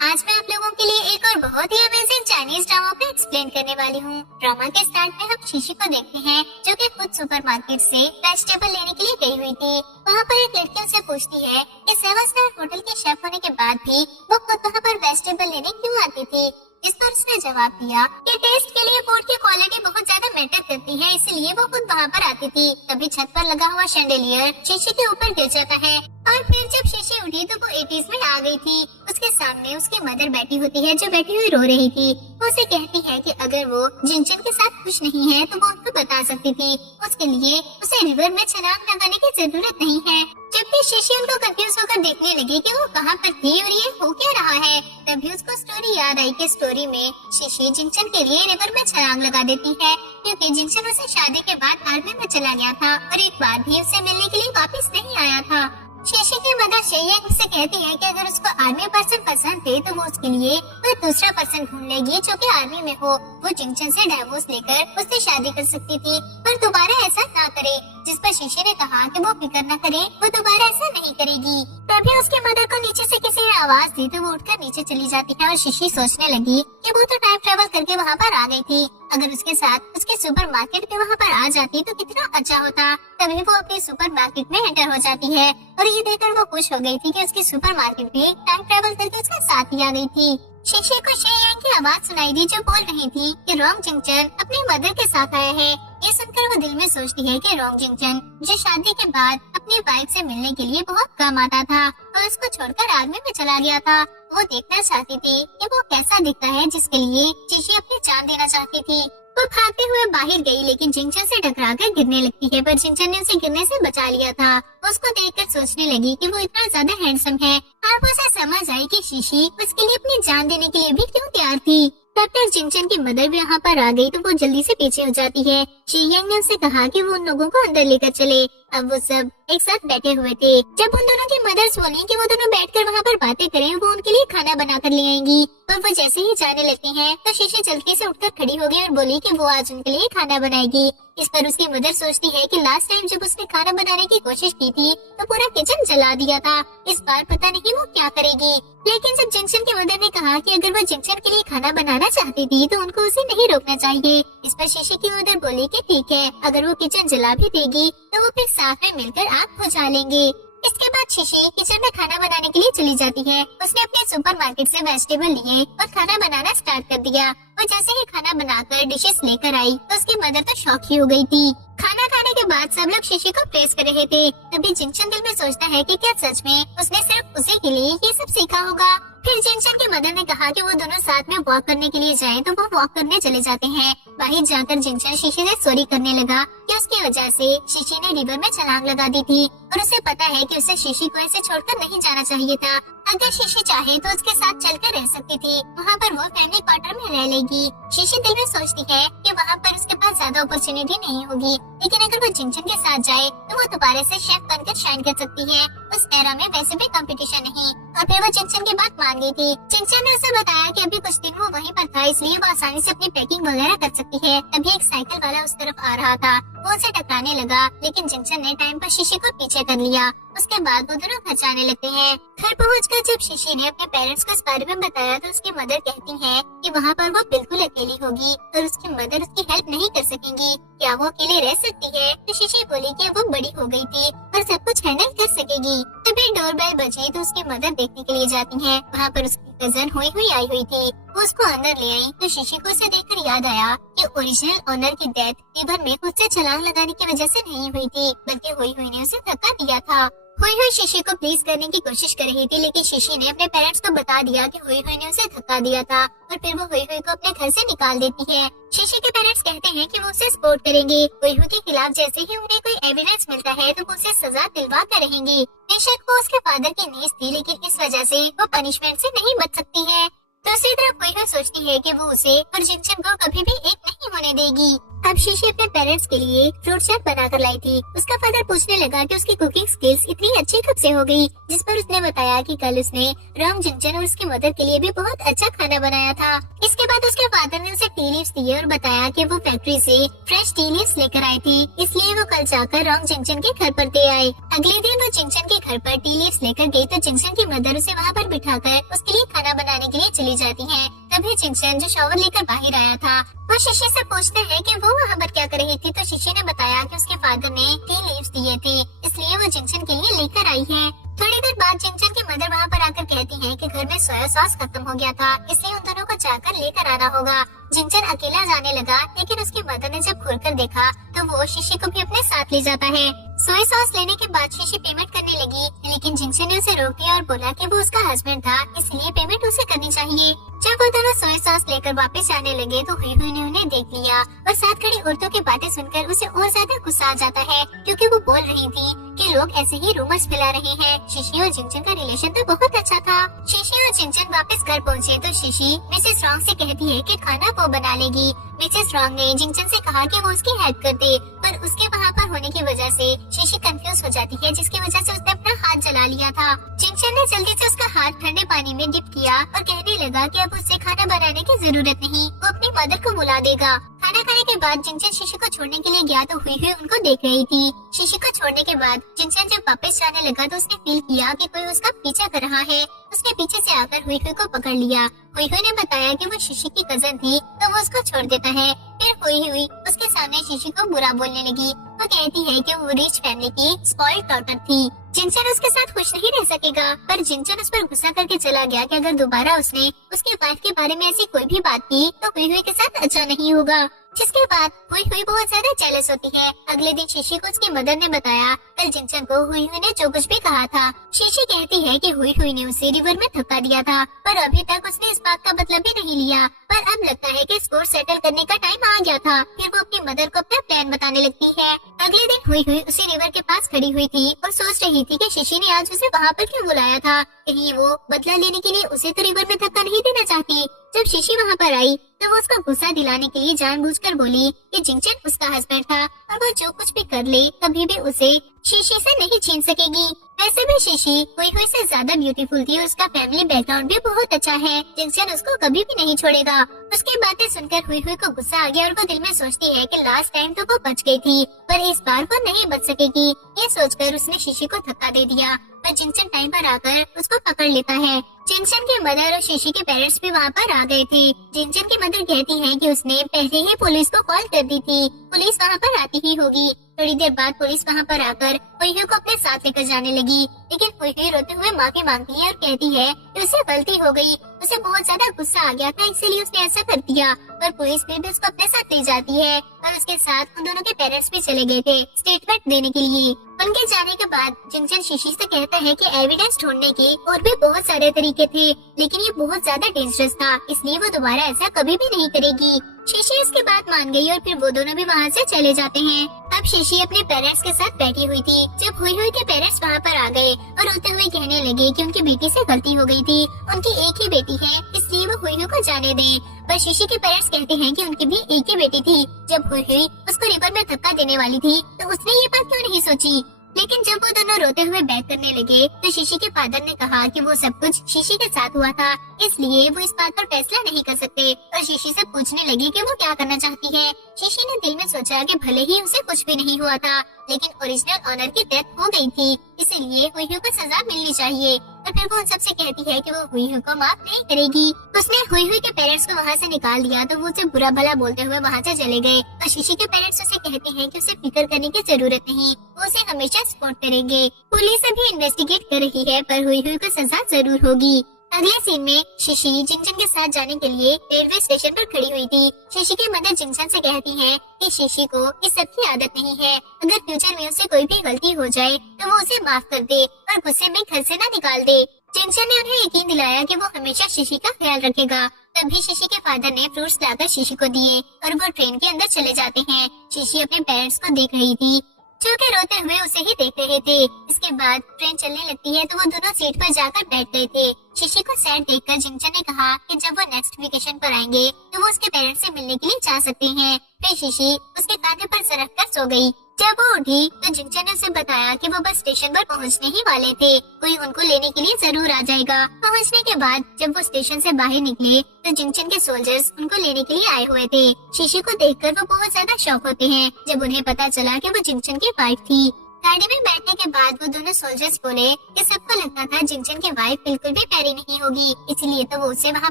आज मैं आप लोगों के लिए एक और बहुत ही अमेजिंग चाइनीज ड्रामा को एक्सप्लेन करने वाली हूँ। ड्रामा के स्टार्ट में हम शीशी को देखते हैं जो कि खुद सुपरमार्केट से वेजिटेबल लेने के लिए गई हुई थी। वहाँ पर एक लड़की उसे पूछती है कि 7 स्टार होटल के शेफ होने के बाद भी वो खुद वहाँ पर वेजिटेबल लेने क्यों आती थी। इस पर उसने जवाब दिया कि टेस्ट के लिए फूड की क्वालिटी बहुत ज्यादा मैटर करती है, इसलिए वो खुद वहाँ पर आती थी। तभी छत पर लगा हुआ शैंडेलियर शीशी के ऊपर गिर जाता है और फिर जब शीशी उठी तो वो 80s में आ गई थी। उसके सामने उसकी मदर बैठी होती है जो बैठी हुई रो रही थी। वो उसे कहती है कि अगर वो जिनचन के साथ खुश नहीं है तो वो उनको बता सकती थी। उसके लिए उसे रिवर में छलांग लगाने की जरूरत नहीं है। जबकि शीशी उनको कंफ्यूज होकर देखने लगी कि वो कहाँ पर थी और ये हो क्या रहा है। तभी उसको स्टोरी याद आई कि स्टोरी में शीशी जिनचन के लिए रिवर में छलांग लगा देती है, क्योंकि जिनचन उसे शादी के बाद आर्मी में चला गया था और एक बार भी उसे मिलने के लिए वापस नहीं आया था। शीशी की मदर शेयंग से कहती है कि अगर उसको आर्मी पर्सन पसंद थे तो वो उसके लिए कोई दूसरा पर्सन ढूंढ लेगी जो कि आर्मी में हो। वो जिनचन से डाइवोर्स लेकर उससे शादी कर सकती थी, पर दोबारा ऐसा ना करे। जिस पर शीशी ने कहा कि वो फिक्र न करे, वो दोबारा ऐसा नहीं करेगी। तभी उसके मदर को नीचे से किसी ने आवाज दी तो वो उठकर नीचे चली जाती है और शीशी सोचने लगी कि वो तो टाइम ट्रेवल करके वहाँ पर आ गई थी। अगर उसके साथ उसके सुपरमार्केट के वहाँ पर आ जाती तो कितना अच्छा होता। तभी वो अपनी सुपरमार्केट में एंटर हो जाती है और ये देखकर वो खुश हो गई थी कि उसकी सुपरमार्केट में टाइम ट्रेवल करके उसका साथ ही आ गई थी। शीशी को शेयंग की आवाज सुनाई दी जो बोल रही थी कि रोंग जिंगचन अपनी मदर के साथ आया है। ये सुनकर वो दिल में सोचती है कि रोंग जिंगचन जो शादी के बाद अपनी वाइफ से मिलने के लिए बहुत कम आता था और उसको छोड़कर आर्मी में चला गया था। वो देखना चाहती थी कि वो कैसा दिखता है, जिसके लिए शीशी अपनी जान देना चाहती थी। वो भागते हुए बाहर गई लेकिन जिंगचन से टकराकर गिरने लगती है, पर जिंगचन ने उसे गिरने से बचा लिया था। उसको देखकर सोचने लगी कि वो इतना ज्यादा हैंडसम है और उसे समझ आई कि शीशी उसके लिए अपनी जान देने के लिए भी क्यों तैयार थी। तब तक जिंगचन की मदर भी यहाँ पर आ गई तो वो जल्दी से पीछे हो जाती है। शेयंग ने उससे कहा कि वो उन लोगों को अंदर लेकर चले। अब वो सब एक साथ बैठे हुए थे। जब उन दोनों की मदर्स बोली कि वो दोनों बैठकर वहाँ पर बातें करें, वो उनके लिए खाना बना कर ले आएंगी। और वो जैसे ही जाने लगती हैं, तो शीशी जल्दी से उठकर खड़ी हो गई और बोली कि वो आज उनके लिए खाना बनाएगी। इस पर उसकी मदर सोचती है कि लास्ट टाइम जब उसने खाना बनाने की कोशिश की थी तो पूरा किचन जला दिया था। इस बार पता नहीं वो क्या करेगी। लेकिन जब जिंगचन की मदर ने कहा कि अगर वो जिंगचन के लिए खाना बनाना चाहती थी तो उनको उसे नहीं रोकना चाहिए। इस पर शीशी की मदर बोली कि ठीक है, अगर वो किचन जला भी देगी तो वो फिर साथ में मिलकर आग बुझा लेंगे। इसके बाद शीशी किचन में खाना बनाने के लिए चली जाती है। उसने अपने सुपरमार्केट से वेजिटेबल लिए और खाना बनाना स्टार्ट कर दिया। वो जैसे ही खाना बनाकर डिशेस लेकर आई तो उसकी मदर तो शॉक ही हो गई थी। खाना खाने के बाद सब लोग शीशी को प्रेस कर रहे थे। तभी जिंगचन दिल में सोचता है कि क्या सच में उसने सिर्फ उसी के लिए ये सब सीखा होगा। फिर जिंगचन की मदर ने कहा कि वो दोनों साथ में वॉक करने के लिए जाएं, तो वो वॉक करने चले जाते हैं। बाहर जाकर जिंगचन शीशी से सॉरी करने लगा कि उसकी वजह से शीशी ने रिवर में छलांग लगा दी थी और उसे पता है कि उसे शीशी को ऐसे छोड़कर नहीं जाना चाहिए था। अगर शीशी चाहे तो उसके साथ चलकर रह सकती थी, वहाँ पर वो फैमिली क्वार्टर में रह लेगी। शीशी दिल में सोचती है कि वहाँ पर उसके पास ज्यादा अपॉर्चुनिटी नहीं होगी, लेकिन अगर वो जिंगचन के साथ जाए तो वो दोबारा से शेफ बनकर शाइन कर सकती है। उस एरा में वैसे भी कंपटीशन नहीं। और फिर वो जिंगचन की बात मान गई थी। जिंगचन ने उसे बताया कि अभी कुछ दिन वो वहीं पर था, इसलिए वो आसानी से अपनी पैकिंग वगैरह कर सकती है। तभी एक साइकिल वाला उस तरफ आ रहा था। वो उसे टकराने लगा, लेकिन जिंगचन ने टाइम पर शीशी को पीछे कर लिया। उसके बाद वो दोनों घर जाने लगते हैं। घर पहुंचकर जब शीशी ने अपने पेरेंट्स को इस बारे में बताया तो उसकी मदर कहती है कि वहाँ पर वो बिल्कुल अकेली होगी और उसकी मदर उसकी हेल्प नहीं कर सकेंगी। क्या वो अकेले रह सकती है? तो शीशी बोली कि वो बड़ी हो गई थी और सब कुछ हैंडल कर सकेगी। तभी डोरबेल बजी तो उसकी मदर देखने के लिए जाती है। वहाँ पर उसकी कजन हुई हुई आई हुई थी। वो उसको अंदर ले आई तो शीशी को उसे देखकर याद आया कि ओरिजिनल ओनर की डेथ रिवर में खुद से छलांग लगाने की वजह से नहीं हुई थी, बल्कि हुई हुई ने उसे धक्का दिया था। हुई हुई शीशी को प्लीज करने की कोशिश कर रही थी, लेकिन शीशी ने अपने पेरेंट्स को बता दिया कि हुई हुई ने उसे धक्का दिया था और फिर वो हुई हुई को अपने घर से निकाल देती है। शीशी के पेरेंट्स कहते हैं कि वो उसे सपोर्ट करेंगे। हुई हुई के खिलाफ जैसे ही उन्हें कोई एविडेंस मिलता है तो वो उसे सजा दिलवा कर रहेंगे। बेशक वो उसके फादर की नीज थी, लेकिन इस वजह से वो पनिशमेंट से नहीं बच सकती है। दूसरी तरफ हुई हुई सोचती है कि वो उसे और जिंगचन को कभी भी एक नहीं होने देगी। अब शीशी अपने पेरेंट्स के लिए फ्रूट चाट बनाकर लाई थी। उसका फादर पूछने लगा कि उसकी कुकिंग स्किल्स इतनी अच्छी कब से हो गई, जिस पर उसने बताया कि कल उसने रॉन्ग जिंगचन और उसकी मदर के लिए भी बहुत अच्छा खाना बनाया था। इसके बाद उसके फादर ने उसे टी लीव्स दिए और बताया कि वो फैक्ट्री से फ्रेश टी लीव्स लेकर आए थे, इसलिए वो कल जाकर रॉन्ग जिंगचन के घर पर दे आए। अगले दिन वो जिंगचन के घर पर टी लीव्स लेकर गई तो जिंगचन की मदर उसे वहाँ पर बिठाकर उसके लिए खाना बनाने के लिए चली जाती है। तभी जिंगचन जो शॉवर लेकर बाहर आया था, वो शीशी से पूछते हैं कि वो वहाँ पर क्या कर रही थी, तो शीशी ने बताया कि उसके फादर ने टी लीव्स दिए थे, इसलिए वो जिंगचन के लिए लेकर आई है। थोड़ी देर बाद जिंगचन की मदर वहाँ पर आकर कहती है कि घर में सोया सॉस खत्म हो गया था, इसलिए उन दोनों को जाकर लेकर आना होगा। जिंगचन अकेला जाने लगा, लेकिन उसकी मदर ने जब घूरकर देखा तो वो शीशी को भी अपने साथ ले जाता है। सोया सॉस लेने के बाद शीशी पेमेंट करने लगी, लेकिन जिंगचन ने उसे रोक दिया और बोला कि वो उसका हस्बैंड था, इसलिए पेमेंट उसे करनी चाहिए। जब वो दोनों सोया सॉस लेकर वापस जाने लगे तो हुई हुई ने उन्हें देख लिया और साथ खड़ी औरतों की बातें सुनकर उसे और ज्यादा गुस्सा आ जाता है, क्योंकि वो बोल रही थी कि लोग ऐसे ही रूमर्स फैला रहे हैं। शीशी और जिंगचन का रिलेशन तो बहुत अच्छा था। शीशी और जिंगचन वापस घर पहुँचे तो शीशी मिसेस रॉन्ग से कहती है कि खाना वो बना लेगी। मिसेस रॉन्ग ने जिंगचन से कहा कि वो उसकी हेल्प कर दे, पर उसके वहाँ पर होने की वजह से शीशी कंफ्यूज हो जाती है, जिसकी वजह से उसने अपना हाथ जला लिया था। जिंगचन ने जल्दी से उसका हाथ ठंडे पानी में डिप किया और कहने लगा कि अब उससे खाना बनाने की जरूरत नहीं, वो अपनी मदर को बुला देगा। खाना खाने के बाद जिंगचन शीशी को छोड़ने के लिए गया तो हुई हुई उनको देख रही थी। शीशी को छोड़ने के बाद जिंगचन जब वापस जाने लगा तो उसने फील किया कि कोई उसका पीछा कर रहा है। उसने पीछे से आकर हुई हुई को पकड़ लिया। हुई हुई ने बताया कि वो शीशी की कजन थी, तो वो उसको छोड़ देता है। फिर हुई हुई उसके सामने शीशी को बुरा बोलने लगी। वो कहती है कि वो रिच फैमिली की स्पॉइल्ड डॉटर थी। जिंगचन उसके साथ खुश नहीं रह सकेगा, पर जिंगचन उस पर गुस्सा करके चला गया कि अगर दोबारा उसने उसके वाइफ के बारे में ऐसी कोई भी बात की तो हुई हुई के साथ अच्छा नहीं होगा। जिसके बाद हुई हुई बहुत ज्यादा जेलस होती है। अगले दिन शीशी को उसकी मदर ने बताया कल जिंगचन को हुई हुई ने जो कुछ भी कहा था। शीशी कहती है कि हुई हुई ने उसे रिवर में धक्का दिया था, पर अभी तक उसने इस बात का मतलब भी नहीं लिया। पर अब लगता है कि स्कोर सेटल करने का टाइम आ गया था। फिर वो अपनी मदर को अपना प्लान बताने लगती है। अगले दिन हुई हुई उसी रिवर के पास खड़ी हुई थी और सोच रही थी कि शीशी ने आज उसे वहाँ पर क्यों बुलाया था, कहीं वो बदला लेने के लिए उसे तो रिवर में धक्का नहीं देना चाहती। जब शीशी वहाँ पर आई तो वो उसको गुस्सा दिलाने के लिए जानबूझकर बोली कि जिंगचन उसका हस्बैंड था और वो जो कुछ भी कर ले कभी भी उसे शीशी से नहीं छीन सकेगी। वैसे भी शीशी हुई हुई से ज्यादा ब्यूटीफुल थी और उसका फैमिली बैकग्राउंड भी बहुत अच्छा है। जिंगचन उसको कभी भी नहीं छोड़ेगा। उसकी बातें सुनकर हुई हुई को गुस्सा आ गया और वो दिल में सोचती है कि लास्ट टाइम तो वो बच गई थी, पर इस बार वो नहीं बच सकेगी। ये सोचकर उसने शीशी को धक्का दे दिया, पर जिंगचन टाइम पर आकर उसको पकड़ लेता है। जिंगचन के मदर और शीशी के पेरेंट्स भी वहाँ पर आ गए थे। जिंगचन की मदर कहती है कि उसने पहले ही पुलिस को कॉल कर दी थी, पुलिस वहाँ पर आती ही होगी। थोड़ी देर बाद पुलिस वहाँ पर आकर हुई हुई को अपने साथ लेकर जाने लगी, लेकिन हुई हुई रोते हुए माफी मांगती है और कहती है कि उसे गलती हो गई, उसे बहुत ज्यादा गुस्सा आ गया था इसीलिए उसने ऐसा कर दिया। पर पुलिस फिर भी उसको अपने साथ ले जाती है और उसके साथ उन दोनों के पेरेंट्स भी चले गए थे स्टेटमेंट देने के लिए। उनके जाने के बाद जिंगचन शीशी से कहता है कि एविडेंस ढूंढने के और भी बहुत सारे तरीके थे, लेकिन ये बहुत ज्यादा डेंजरस था, इसलिए वो दोबारा ऐसा कभी भी नहीं करेगी। शीशी इसके बात मान गई और फिर वो दोनों भी वहाँ से चले जाते हैं। अब शीशी अपने पेरेंट्स के साथ बैठी हुई थी जब हुई हुई के पेरेंट्स वहाँ पर आ गए और रोते हुए कहने लगे कि उनकी बेटी से गलती हो गई थी, उनकी एक ही बेटी है इसलिए वो हुई हुई को जाने दें। पर शीशी के पेरेंट्स कहते हैं कि उनकी भी एक ही बेटी थी। जब हुई हुई उसको रिवर में धक्का देने वाली थी तो उसने ये बात क्यों नहीं सोची। लेकिन जब वो दोनों रोते हुए बैक करने लगे तो शीशी के फादर ने कहा कि वो सब कुछ शीशी के साथ हुआ था, इसलिए वो इस बात पर फैसला नहीं कर सकते और शीशी से पूछने लगे कि वो क्या करना चाहती है। शीशी ने दिल में सोचा कि भले ही उसे कुछ भी नहीं हुआ था, लेकिन ओरिजिनल ऑनर की डेथ हो गई थी, इसीलिए हुई हुई को सजा मिलनी चाहिए। और फिर वो उन सबसे कहती है कि वो हुई हुई को माफ नहीं करेगी। उसने हुई हुई के पेरेंट्स को वहाँ से निकाल दिया तो वो उसे बुरा भला बोलते हुए वहाँ से चले गए और शीशी के पेरेंट्स उसे कहते हैं कि उसे फिक्र करने की जरूरत नहीं, वो उसे हमेशा सपोर्ट करेंगे। पुलिस अभी इन्वेस्टिगेट कर रही है पर हुई हुई को सजा जरूर होगी। अगले सीन में शीशी जिंगचन के साथ जाने के लिए रेलवे स्टेशन पर खड़ी हुई थी। शीशी की मदर जिंगचन से कहती है कि शीशी को इस सब की आदत नहीं है, अगर फ्यूचर में उसे कोई भी गलती हो जाए तो वो उसे माफ कर दे और गुस्से में घर से न निकाल दे। जिंगचन ने उन्हें यकीन दिलाया कि वो हमेशा शीशी का ख्याल रखेगा। तभी शीशी के फादर ने फ्रूट्स लाकर शीशी को दिए और वो ट्रेन के अंदर चले जाते हैं। शीशी अपने पेरेंट्स को देख रही थी। जो कि रोते हुए उसे ही देख रहे थे। इसके बाद ट्रेन चलने लगती है तो वो दोनों सीट पर जाकर बैठ गए थे। शिशी को सैड देखकर जिंगचन ने कहा कि जब वो नेक्स्ट वेकेशन पर आएंगे तो वो उसके पेरेंट्स से मिलने के लिए जा सकते हैं। फिर शिशी उसके कांधे पर सरक कर सो गई। जब वो उठी तो जिंगचन ने उसे बताया कि वो बस स्टेशन पर पहुंचने ही वाले थे, कोई उनको लेने के लिए जरूर आ जाएगा। पहुंचने के बाद जब वो स्टेशन से बाहर निकले तो जिंगचन के सोल्जर्स उनको लेने के लिए आए हुए थे। शिशी को देखकर वो बहुत ज्यादा शॉक होते हैं जब उन्हें पता चला कि वो जिंगचन की वाइफ थी। गाड़ी में बैठने के बाद वो दोनों सोल्जर्स बोले कि सबको लगता था जिंगचन की वाइफ बिल्कुल भी प्यारी नहीं होगी, इसलिए तो वो उसे वहाँ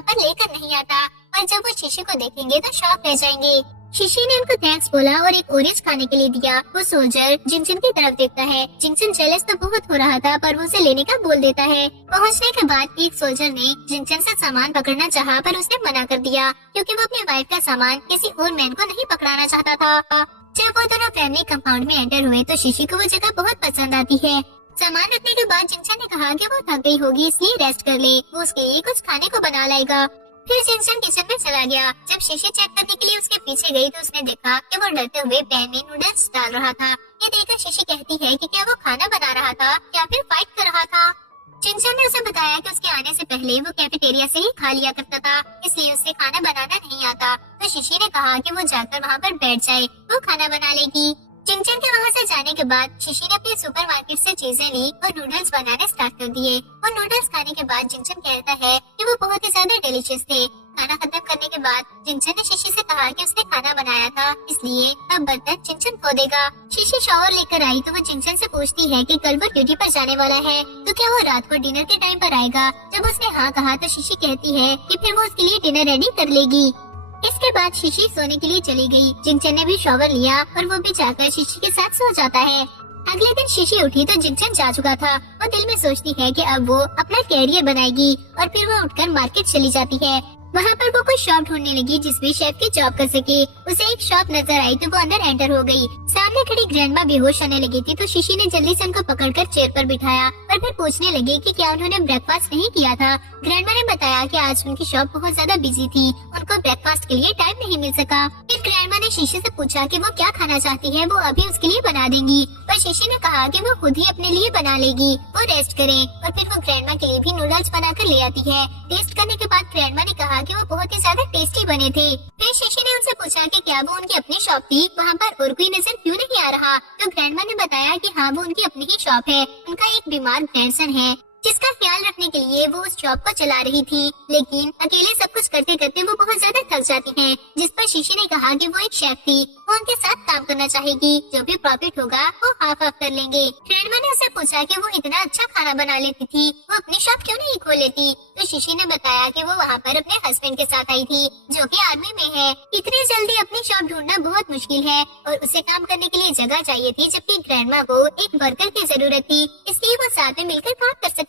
पर लेकर नहीं आता, और जब वो शिशी को देखेंगे तो शॉक रह जाएंगे। शिशी ने उनको थैंक्स बोला और एक ऑरेंज खाने के लिए दिया। वो सोल्जर जिंगचन की तरफ देखता है। जिंगचन जेलस तो बहुत हो रहा था पर वो उसे लेने का बोल देता है। पहुंचने के बाद एक सोल्जर ने जिंगचन से सामान पकड़ना चाहा पर उसने मना कर दिया क्योंकि वो अपनी वाइफ का सामान किसी और मैन को नहीं पकड़ाना चाहता था। जब वो दोनों फैमिली कंपाउंड में एंटर हुए तो शिशी को वो जगह बहुत पसंद आती है। सामान रखने के बाद जिंगचन ने कहा कि वो थक गई होगी इसलिए रेस्ट कर ले, वो उसके लिए कुछ खाने को बना लाएगा। फिर जिंगचन किचन में चला गया। जब शिशी चेक करने के लिए उसके पीछे गई तो उसने देखा कि वो डरते हुए पैन में नूडल्स डाल रहा था। ये देखकर शिशी कहती है कि क्या वो खाना बना रहा था या फिर फाइट कर रहा था। जिंगचन ने उसे बताया कि उसके आने से पहले वो कैफेटेरिया से ही खा लिया करता था, इसलिए उसे खाना बनाना नहीं आता। तो शिशी ने कहा कि वो जाकर वहाँ पर बैठ जाए, वो खाना बना लेगी। जिंगचन के वहाँ से जाने के बाद शिशी ने अपने सुपरमार्केट से चीजें ली और नूडल्स बनाने स्टार्ट कर दिए। और नूडल्स खाने के बाद जिंगचन कहता है कि वो बहुत ही ज्यादा डिलीशियस थे। खाना खत्म करने के बाद जिंगचन ने शिशी से कहा कि उसने खाना बनाया था, इसलिए अब बर्तन जिंगचन खो देगा। शिशी शॉवर लेकर आई तो वो जिंगचन से पूछती है कि कल वो ड्यूटी पर जाने वाला है तो क्या वो रात को डिनर के टाइम पर आएगा। जब उसने हाँ कहा तो शिशी कहती है कि फिर वो उसके लिए डिनर रेडी कर लेगी। इसके बाद शिशी सोने के लिए चली गई। जिंगचन ने भी शॉवर लिया और वो भी जाकर शिशी के साथ सो जाता है। अगले दिन शिशी उठी तो जिंगचन जा चुका था। वो दिल में सोचती है कि अब वो अपना कैरियर बनाएगी और फिर वो उठकर मार्केट चली जाती है। वहाँ पर वो कोई शॉप ढूंढने लगी जिसमें शेफ की जॉब कर सके। उसे एक शॉप नजर आई तो वो अंदर एंटर हो गई। सामने खड़ी ग्रैंडमा बेहोश होने लगी थी तो शिशी ने जल्दी से उनको पकड़कर चेयर पर बिठाया और फिर पूछने लगी कि क्या उन्होंने ब्रेकफास्ट नहीं किया था। ग्रैंडमा ने बताया कि आज उनकी शॉप बहुत ज्यादा बिजी थी, उनको ब्रेकफास्ट के लिए टाइम नहीं मिल सका। फिर ग्रैंडमा ने शिशी से पूछा कि वो क्या खाना चाहती है, वो अभी उसके लिए बना देंगी, पर शिशी ने कहा कि वो खुद ही अपने लिए बना लेगी, वो रेस्ट करे। और फिर वो ग्रैंडमा के लिए भी नूडल्स बनाकर ले आती है। टेस्ट करने के बाद ग्रैंडमा ने कहा कि वो बहुत ही ज्यादा टेस्टी बने थे। फिर शिशी ने उनसे पूछा कि क्या वो उनकी अपनी शॉप थी, वहाँ पर और कोई नजर क्यों नहीं आ रहा। तो ग्रैंडमा ने बताया कि हाँ वो उनकी अपनी ही शॉप है, उनका एक बीमार ग्रैंडसन है जिसका ख्याल रखने के लिए वो उस शॉप को चला रही थी, लेकिन अकेले सब कुछ करते करते वो बहुत ज्यादा थक जाती हैं। जिस पर शिशी ने कहा कि वो एक शेफ थी, वो उनके साथ काम करना चाहेगी, जो भी प्रॉफिट होगा वो हाफ हाफ कर लेंगे। ग्रैंडमा ने उससे पूछा कि वो इतना अच्छा खाना बना लेती थी, वो अपनी शॉप क्यों नहीं खोल लेती। तो शिशी ने बताया कि वो वहाँ पर अपने हस्बैंड के साथ आई थी जो कि आर्मी में है। इतनी जल्दी अपनी शॉप ढूंढना बहुत मुश्किल है और उसे काम करने के लिए जगह चाहिए थी, जबकि ग्रैंडमा को एक वर्कर की जरूरत थी, इसलिए वो साथ में मिलकर काम कर सकते हैं।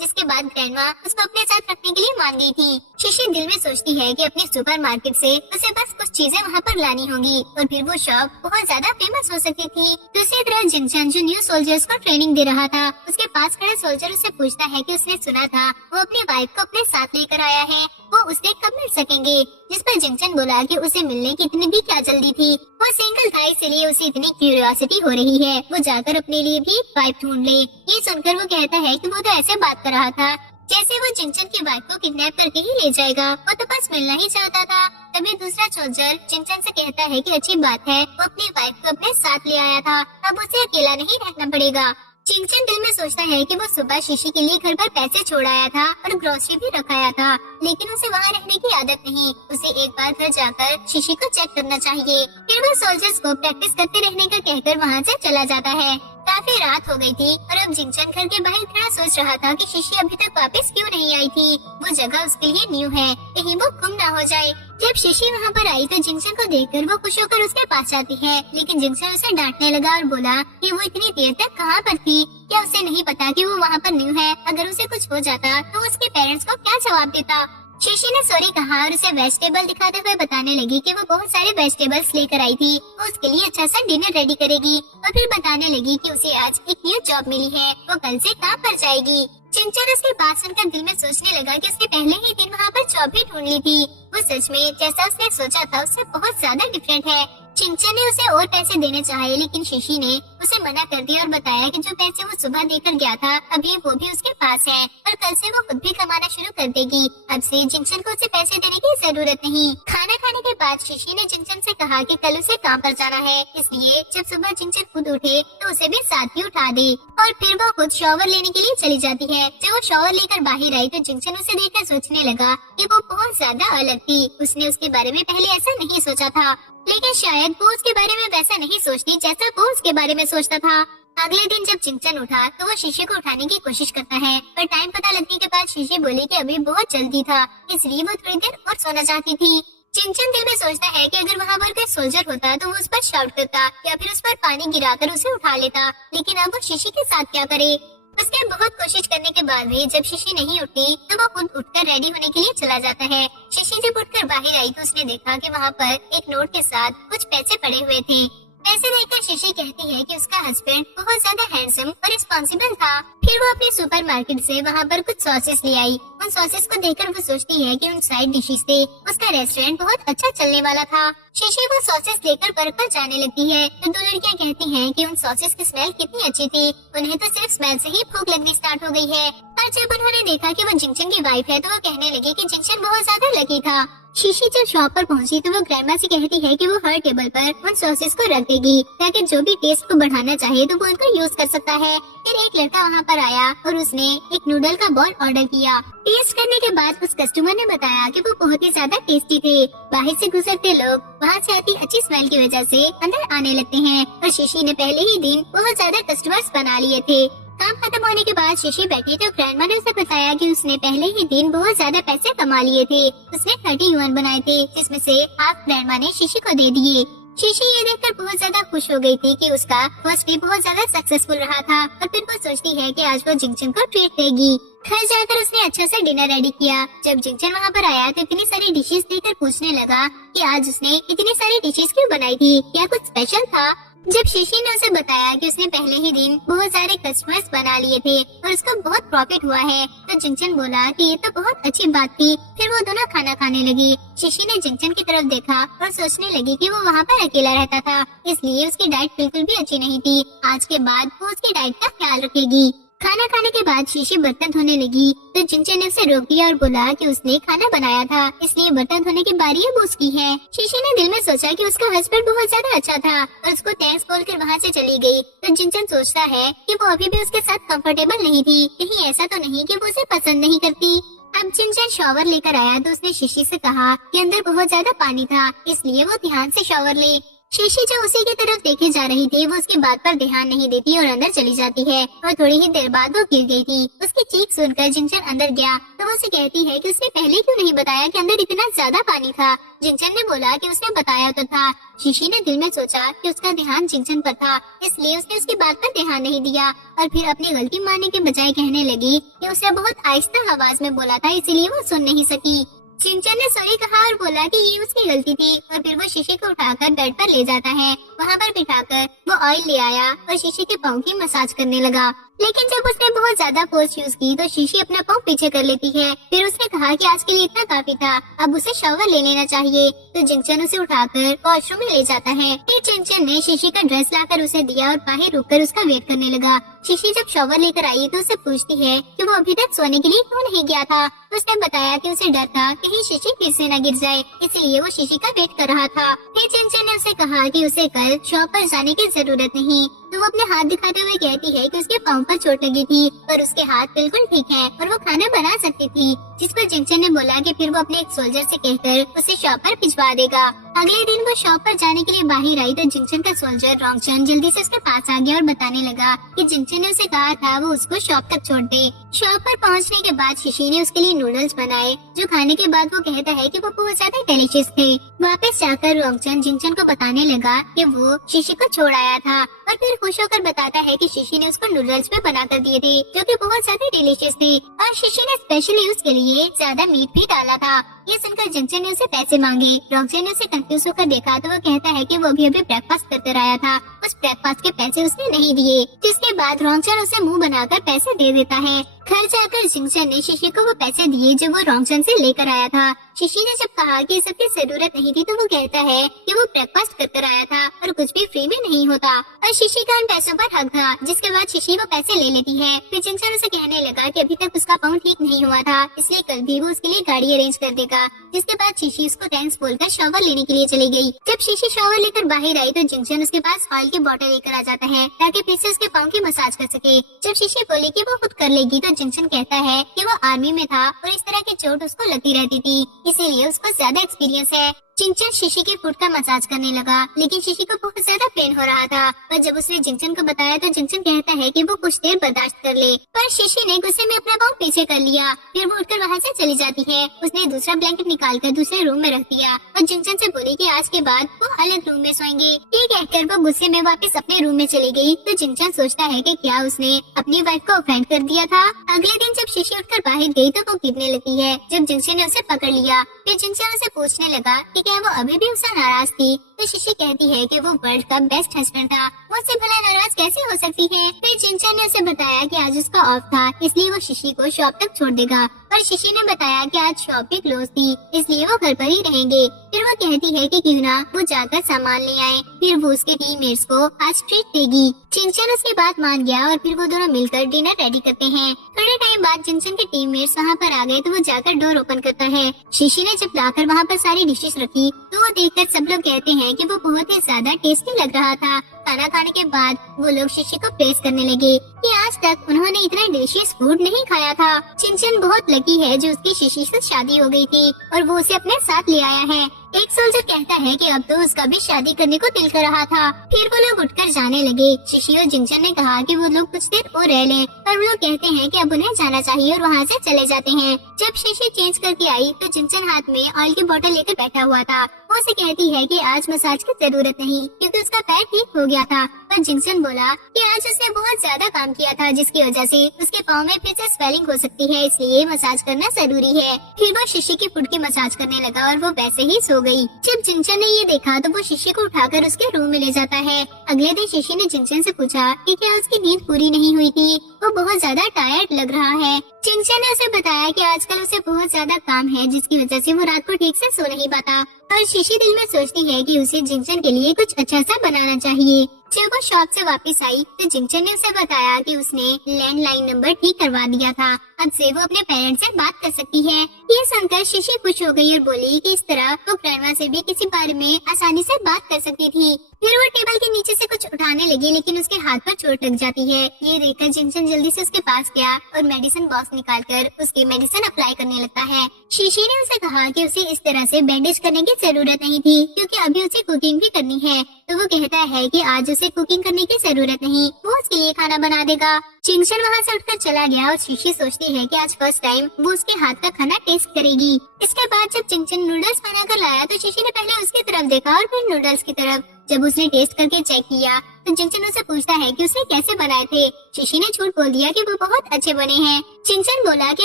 जिसके बाद ग्रैंडमा उसको अपने साथ रखने के लिए मान गई थी। शिशी दिल में सोचती है कि अपने सुपरमार्केट से उसे बस कुछ चीजें वहाँ पर लानी होंगी और फिर वो शॉप बहुत ज्यादा फेमस हो सकती थी। दूसरी तरफ जिंगचन जो न्यू सोल्जर्स को ट्रेनिंग दे रहा था, उसके पास खड़ा सोल्जर उससे पूछता है कि उसने सुना था वो अपनी वाइफ को अपने साथ लेकर आया है, वो उससे कब मिल सकेंगे। जिस पर जिंगचन बोला कि उसे मिलने की इतनी भी क्या जल्दी थी, वो सिंगल था इसलिए उसे इतनी क्यूरियोसिटी हो रही है, वो जाकर अपने लिए भी वाइफ ढूंढ ले। ये सुनकर वो कहता है कि वो तो ऐसे बात कर रहा था जैसे वो जिंगचन की वाइफ को किडनैप करके ही ले जाएगा, वो तो बस मिलना ही चाहता था। तभी दूसरा सोल्जर जिंगचन से कहता है कि अच्छी बात है वो अपनी वाइफ को अपने साथ ले आया था, अब उसे अकेला नहीं रहना पड़ेगा। जिंगचन दिल में सोचता है कि वो सुबह शिशी के लिए घर पर पैसे छोड़ आया था और ग्रोसरी भी रखाया था, लेकिन उसे वहाँ रहने की आदत नहीं, उसे एक बार घर जाकर शिशी को चेक करना चाहिए। फिर वो सोल्जर्स को प्रैक्टिस करते रहने का कहकर वहाँ से चला जाता है। काफी रात हो गई थी और अब जिंगचन घर के बाहर खड़ा सोच रहा था कि शिशी अभी तक वापस क्यों नहीं आई थी, वो जगह उसके लिए न्यू है, कहीं वो गुम ना हो जाए। जब शिशी वहाँ पर आई तो जिंगचन को देखकर वो खुश होकर उसके पास जाती है, लेकिन जिंगचन उसे डांटने लगा और बोला कि वो इतनी देर तक कहाँ पर थी, क्या उसे नहीं पता कि वो वहाँ पर न्यू है, अगर उसे कुछ हो जाता तो उसके पेरेंट्स को क्या जवाब देता। शिशी ने सॉरी कहा और उसे वेजिटेबल दिखाते हुए बताने लगी कि वो बहुत सारे वेजिटेबल्स लेकर आई थी, वो उसके लिए अच्छा सा डिनर रेडी करेगी। और फिर बताने लगी कि उसे आज एक न्यू जॉब मिली है, वो कल से काम पर जाएगी। जिंगचन उसकी बात सुनकर दिल में सोचने लगा कि उसने पहले ही दिन वहाँ पर जॉब भी ढूंढ ली थी। वो सच में जैसा उसने सोचा था उससे बहुत ज्यादा डिफरेंट है। चिंचन ने उसे और पैसे देने चाहे, लेकिन शिशी ने उसे मना कर दिया और बताया कि जो पैसे वो सुबह देकर गया था अभी वो भी उसके पास है और कल से वो खुद भी कमाना शुरू कर देगी। अब से चिंचन को उसे पैसे देने की जरूरत नहीं। खाना खाने के बाद शिशी ने चिंचन से कहा कि कल उसे काम पर जाना है, इसलिए जब सुबह चिंचन खुद उठे तो उसे भी साथ ही उठा दे और फिर वो खुद शॉवर लेने के लिए चली जाती है। जब वो शॉवर लेकर बाहर आई तो चिंचन उसे देखकर सोचने लगा कि वो बहुत ज्यादा अलग थी। उसने उसके बारे में पहले ऐसा नहीं सोचा था, लेकिन शायद वो उसके बारे में वैसा नहीं सोचती जैसा वो उसके बारे में सोचता था। अगले दिन जब चिंचन उठा तो वो शीशे को उठाने की कोशिश करता है, पर टाइम पता लगने के बाद शीशे बोले कि अभी बहुत जल्दी था, इसलिए वो थोड़ी देर और सोना चाहती थी। चिंचन दिल में सोचता है कि अगर वहाँ पर कोई सोल्जर होता तो वो उस पर शाउट करता या फिर उस पर पानी गिराकर उसे उठा लेता, लेकिन अब वो शीशी के साथ क्या करे। उसने बहुत कोशिश करने के बाद भी जब शीशी नहीं उठती तो वो खुद उठकर रेडी होने के लिए चला जाता है। शीशी जब उठकर बाहर आई तो उसने देखा कि वहाँ पर एक नोट के साथ कुछ पैसे पड़े हुए थे। पैसे देखकर शीशी कहती है कि उसका हस्बैंड बहुत ज्यादा हैंडसम और रिस्पॉन्सिबल था। फिर वो अपने सुपरमार्केट से वहाँ पर कुछ सॉसेस ले आई। उन सॉसेस को देखकर वो सोचती है कि उन साइड डिशेस से उसका रेस्टोरेंट बहुत अच्छा चलने वाला था। शीशी वो सॉसेस लेकर परखकर जाने लगती है तो दो लड़कियाँ कहती हैं कि उन सॉसेस की स्मेल कितनी अच्छी थी, उन्हें तो सिर्फ स्मेल से ही भूख लगनी स्टार्ट हो गई है। और जब उन्होंने देखा कि वो जिंगचन की वाइफ है तो वो कहने लगी कि जिंगचन बहुत ज्यादा लकी था। शीशी जब शॉप पर पहुंची तो वो ग्रैंडमा से कहती है कि वो हर टेबल पर उन सॉसेस को रख देगी ताकि जो भी टेस्ट को बढ़ाना चाहे तो वो उनको यूज कर सकता है। फिर एक लड़का वहाँ पर आया और उसने एक नूडल का बॉल ऑर्डर किया। टेस्ट करने के बाद उस कस्टमर ने बताया कि वो बहुत ही ज्यादा टेस्टी थे। बाहर से गुजरते लोग वहाँ से आती अच्छी स्मेल की वजह से अंदर आने लगते हैं और शीशी ने पहले ही दिन बहुत ज्यादा कस्टमर्स बना लिए थे। काम खत्म होने के बाद शीशी बैठी तो ग्रैंडमा ने उसे बताया कि उसने पहले ही दिन बहुत ज्यादा पैसे कमा लिए थे। उसने 30 युआन बनाए थे, जिसमें से हाफ ग्रैंडमा ने शीशी को दे दिए। शीशी ये देखकर बहुत ज्यादा खुश हो गई थी कि उसका फर्स्ट डे बहुत ज्यादा सक्सेसफुल रहा था और फिर वो सोचती है कि आज वो जिंगचन को ट्रीट देगी। घर जाकर उसने अच्छा सा डिनर रेडी किया। जब जिंगचन वहाँ पर आया तो इतनी सारी डिशेस देखकर पूछने लगा कि आज उसने इतनी सारी डिशेस क्यों बनाई थी, क्या कुछ स्पेशल था। जब शीशी ने उसे बताया कि उसने पहले ही दिन बहुत सारे कस्टमर्स बना लिए थे और उसको बहुत प्रॉफिट हुआ है तो जिंगचन बोला कि ये तो बहुत अच्छी बात थी। फिर वो दोनों खाना खाने लगी। शीशी ने जिंगचन की तरफ देखा और सोचने लगी कि वो वहाँ पर अकेला रहता था, इसलिए उसकी डाइट बिल्कुल भी अच्छी नहीं थी। आज के बाद वो उसकी डाइट का ख्याल रखेगी। खाना खाने के बाद शीशी बर्तन धोने लगी तो जिंगचन ने उसे रोक दिया और बोला कि उसने खाना बनाया था, इसलिए बर्तन धोने की बारी अब उसकी है। शीशी ने दिल में सोचा कि उसका हस्बैंड बहुत ज्यादा अच्छा था और उसको थैंक्स बोलकर वहाँ से चली गई। तो जिंगचन सोचता है कि वो अभी भी उसके साथ कंफर्टेबल नहीं थी, कहीं ऐसा तो नहीं कि वो उसे पसंद नहीं करती। अब जिंगचन शॉवर लेकर आया तो उसने शीशी से कहा कि अंदर बहुत ज्यादा पानी था, इसलिए वो ध्यान से शॉवर ले। शीशी जो उसी की तरफ देखे जा रही थी वो उसकी बात पर ध्यान नहीं देती और अंदर चली जाती है और थोड़ी ही देर बाद वो गिर गई थी। उसकी चीख सुनकर जिंगचन अंदर गया तो वो उसे कहती है कि उसने पहले क्यों नहीं बताया कि अंदर इतना ज्यादा पानी था। जिंगचन ने बोला कि उसने बताया तो था। शीशी ने दिल में सोचा कि उसका ध्यान जिंगचन पर था, इसलिए उसने उसकी बात पर ध्यान नहीं दिया और फिर अपनी गलती मानने के बजाय कहने लगी कि उसने बहुत आहिस्ता आवाज में बोला था, इसलिए वो सुन नहीं सकी। जिंगचन ने सॉरी कहा और बोला कि ये उसकी गलती थी और फिर वो शीशे को उठाकर बेड पर ले जाता है। वहाँ पर बिठाकर वो ऑयल ले आया और शीशे के पाँव की मसाज करने लगा, लेकिन जब उसने बहुत ज्यादा फोर्स यूज की तो शीशी अपना पाँव पीछे कर लेती है। फिर उसने कहा कि आज के लिए इतना काफी था, अब उसे शॉवर ले लेना चाहिए। तो जिंगचन उसे उठाकर वॉशरूम में ले जाता है। फिर जिंगचन ने शीशी का ड्रेस लाकर उसे दिया और बाहर रुककर उसका वेट करने लगा। शीशी जब शॉवर लेकर आई तो उसे पूछती है कि वो अभी तक सोने के लिए क्यों नहीं गया था। उसने बताया कि उसे डर था कहीं शीशी फिर से न गिर जाए, इसलिए वो शीशी का वेट कर रहा था। फिर जिंगचन ने उसे कहा कि उसे कल शॉप पर जाने की जरूरत नहीं। तो वो अपने हाथ दिखाते हुए कहती है कि उसके पाँव पर चोट लगी थी पर उसके हाथ बिल्कुल ठीक है और वो खाना बना सकती थी। जिस पर जिंगचन ने बोला कि फिर वो अपने एक सोल्जर से कहकर उसे शॉप पर भिजवा देगा। अगले दिन वो शॉप पर जाने के लिए बाहर आई तो जिंगचन का सोल्जर रोंगचन जल्दी से उसके पास आ गया और बताने लगा कि जिंगचन ने उसे कहा था वो उसको शॉप तक छोड़ दे। शॉप पर पहुंचने के बाद शीशी ने उसके लिए नूडल्स बनाए, जो खाने के बाद वो कहता है कि वो बहुत ज्यादा डिलीशियस थे। वापस जाकर रोंगचन जिंगचन को बताने लगा कि वो शीशी को छोड़ आया था और फिर खुश होकर बताता है कि शीशी ने उसको नूडल्स भी बना कर दिए थे जो कि बहुत ज्यादा डिलीशियस थे और शीशी ने स्पेशली उसके लिए ज्यादा मीट भी डाला था। ये सुनकर जिंगचन ने उसे पैसे मांगे। रोंगचन ने उसे कंफ्यूज होकर देखा तो वो कहता है कि वो भी अभी ब्रेकफास्ट करकर आया था उस ब्रेकफास्ट के पैसे उसने नहीं दिए, जिसके बाद रोंगचन उसे मुंह बनाकर पैसे दे देता है। घर जाकर जिंगचन ने शिशी को वो पैसे दिए जो वो रोंगचन से लेकर आया था। शिशी ने जब कहा कि सबकी जरूरत नहीं थी तो वो कहता है कि वो ब्रेकफास्ट कर आया था और कुछ भी फ्री में नहीं होता, और शिशी का उन पैसों पर हक था। जिसके बाद शिशी वो पैसे ले लेती है। फिर जिंगचन उसे कहने लगा कि अभी तक उसका पाँव ठीक नहीं हुआ था, इसलिए कल भी वो उसके लिए गाड़ी अरेंज कर देगा। जिसके बाद शिशी उसको थैंक्स बोलकर शॉवर लेने के लिए चली गई। जब शिशी शॉवर लेकर बाहर आई तो जिंगचन उसके पास ऑयल की बोतल लेकर आ जाता है ताकि फिर से उसके पाँव की मसाज कर सके। जब शिशी बोली कि वो खुद कर लेगी तो जिंगचन कहता है कि वो आर्मी में था और इस तरह की चोट उसको लगती रहती थी, इसीलिए उसको ज्यादा एक्सपीरियंस है। जिंगचन शिशी के फुट का मसाज करने लगा, लेकिन शिशी को बहुत ज्यादा पेन हो रहा था। पर जब उसने जिंगचन को बताया तो जिंगचन कहता है कि वो कुछ देर बर्दाश्त कर ले, पर शिशी ने गुस्से में अपना पाँव पीछे कर लिया। फिर वो उठकर वहाँ से चली जाती है। उसने दूसरा ब्लैंकेट निकालकर दूसरे रूम में रख दिया और जिंगचन से बोली कि आज के बाद वो अलग रूम में सोएंगे। ये कहकर वो गुस्से में वापस अपने रूम में चली गई। तो जिंगचन सोचता है कि क्या उसने अपनी वाइफ को ऑफेंड कर दिया था। अगले दिन जब शिशी उठकर बाहर गई तो वो गिरने लगती है। जब जिंगचन ने उसे पकड़ लिया, फिर जिंगचन उसे पूछने लगा कि क्या वो अभी भी उससे नाराज थी। तो शिशी कहती है कि वो वर्ल्ड का बेस्ट हस्बैंड था, वो उससे भला नाराज कैसे हो सकती है। फिर जिंगचन ने उसे बताया कि आज उसका ऑफ था, इसलिए वो शिशी को शॉप तक छोड़ देगा। पर शिशी ने बताया कि आज शॉप भी क्लोज थी, इसलिए वो घर पर ही रहेंगे। फिर वो कहती है कि क्यों ना वो जाकर सामान ले आए, फिर वो उसके टीममेट्स को आज ट्रीट देगी। जिंगचन उसकी बात मान गया और फिर वो दोनों मिलकर डिनर रेडी करते हैं। थोड़े टाइम बाद जिंगचन के टीममेट्स वहाँ पर आ गए तो वो जाकर डोर ओपन करता है। शिशी ने जब लाकर वहाँ पर सारी डिशेस रखी तो वो देखकर सब लोग कहते हैं कि वो बहुत ही ज्यादा टेस्टी लग रहा था। खाना खाने के बाद वो लोग शिशी को प्रेस करने लगे कि आज तक उन्होंने इतना डिलीशियस फूड नहीं खाया था। जिंगचन बहुत लकी है जो उसकी शिशी से शादी हो गई थी और वो उसे अपने साथ ले आया है। एक सोल्जर कहता है कि अब तो उसका भी शादी करने को दिल कर रहा था। फिर वो लोग उठकर जाने लगे। शिशी और जिंगचन ने कहा कि वो लोग कुछ देर और रह लें, पर वो लोग कहते हैं कि अब उन्हें जाना चाहिए और वहाँ से चले जाते हैं। जब शिशी चेंज करके आई तो जिंगचन हाथ में ऑयल की बोतल लेकर बैठा हुआ था। वो उसे कहती है कि आज मसाज की जरूरत नहीं क्योंकि उसका पैर ठीक हो गया था। पर जिंगचन बोला कि आज उसने बहुत ज्यादा काम किया था जिसकी वजह से उसके पाँव में फिर से स्वेलिंग हो सकती है, इसलिए मसाज करना जरूरी है। फिर वो शिशी की फुट की मसाज करने लगा और वो वैसे ही सो गई। जब जिंगचन ने ये देखा तो वो शिशी को उठाकर उसके रूम में ले जाता है। अगले दिन शिशी ने जिंगचन से पूछा कि क्या उसकी नींद पूरी नहीं हुई थी, वो बहुत ज्यादा टायर्ड लग रहा है। जिंगचन ने उसे बताया कि आजकल उसे बहुत ज्यादा काम है जिसकी वजह से वो रात को ठीक से सो नहीं पाता, और शिशी दिल में सोचती है कि उसे जिंगचन के लिए कुछ अच्छा सा बनाना चाहिए। जब वो शॉप से वापस आई तो जिंगचन ने उसे बताया कि उसने लैंडलाइन नंबर ठीक करवा दिया था, अब से वो अपने पेरेंट्स से बात कर सकती है। ये सुनकर शिशी खुश हो गई और बोली कि इस तरह वो ग्रैंडमा से भी किसी बारे में आसानी से बात कर सकती थी। फिर वो टेबल के नीचे से कुछ उठाने लगी लेकिन उसके हाथ पर चोट लग जाती है। ये देखकर जिंगचन जल्दी से उसके पास गया और मेडिसिन बॉक्स निकालकर उसके मेडिसिन अप्लाई करने लगता है। शिशी ने उसे कहा कि उसे इस तरह से बैंडेज करने की जरूरत नहीं थी क्योंकि अभी उसे कुकिंग भी करनी है। तो वो कहता है कि आज उसे कुकिंग करने की जरूरत नहीं, वो उसके लिए खाना बना देगा। जिंगचन वहाँ से उठकर चला गया और शिशी सोचती है कि आज फर्स्ट टाइम वो उसके हाथ का खाना टेस्ट करेगी। इसके बाद जब जिंगचन नूडल्स बनाकर लाया तो शिशी ने पहले उसकी तरफ देखा और फिर नूडल्स की तरफ। जब उसने टेस्ट करके चेक किया तो जिंगचन उसे पूछता है कि उसने कैसे बनाए थे। शिशी ने झूठ बोल दिया कि वो बहुत अच्छे बने हैं। जिंगचन बोला कि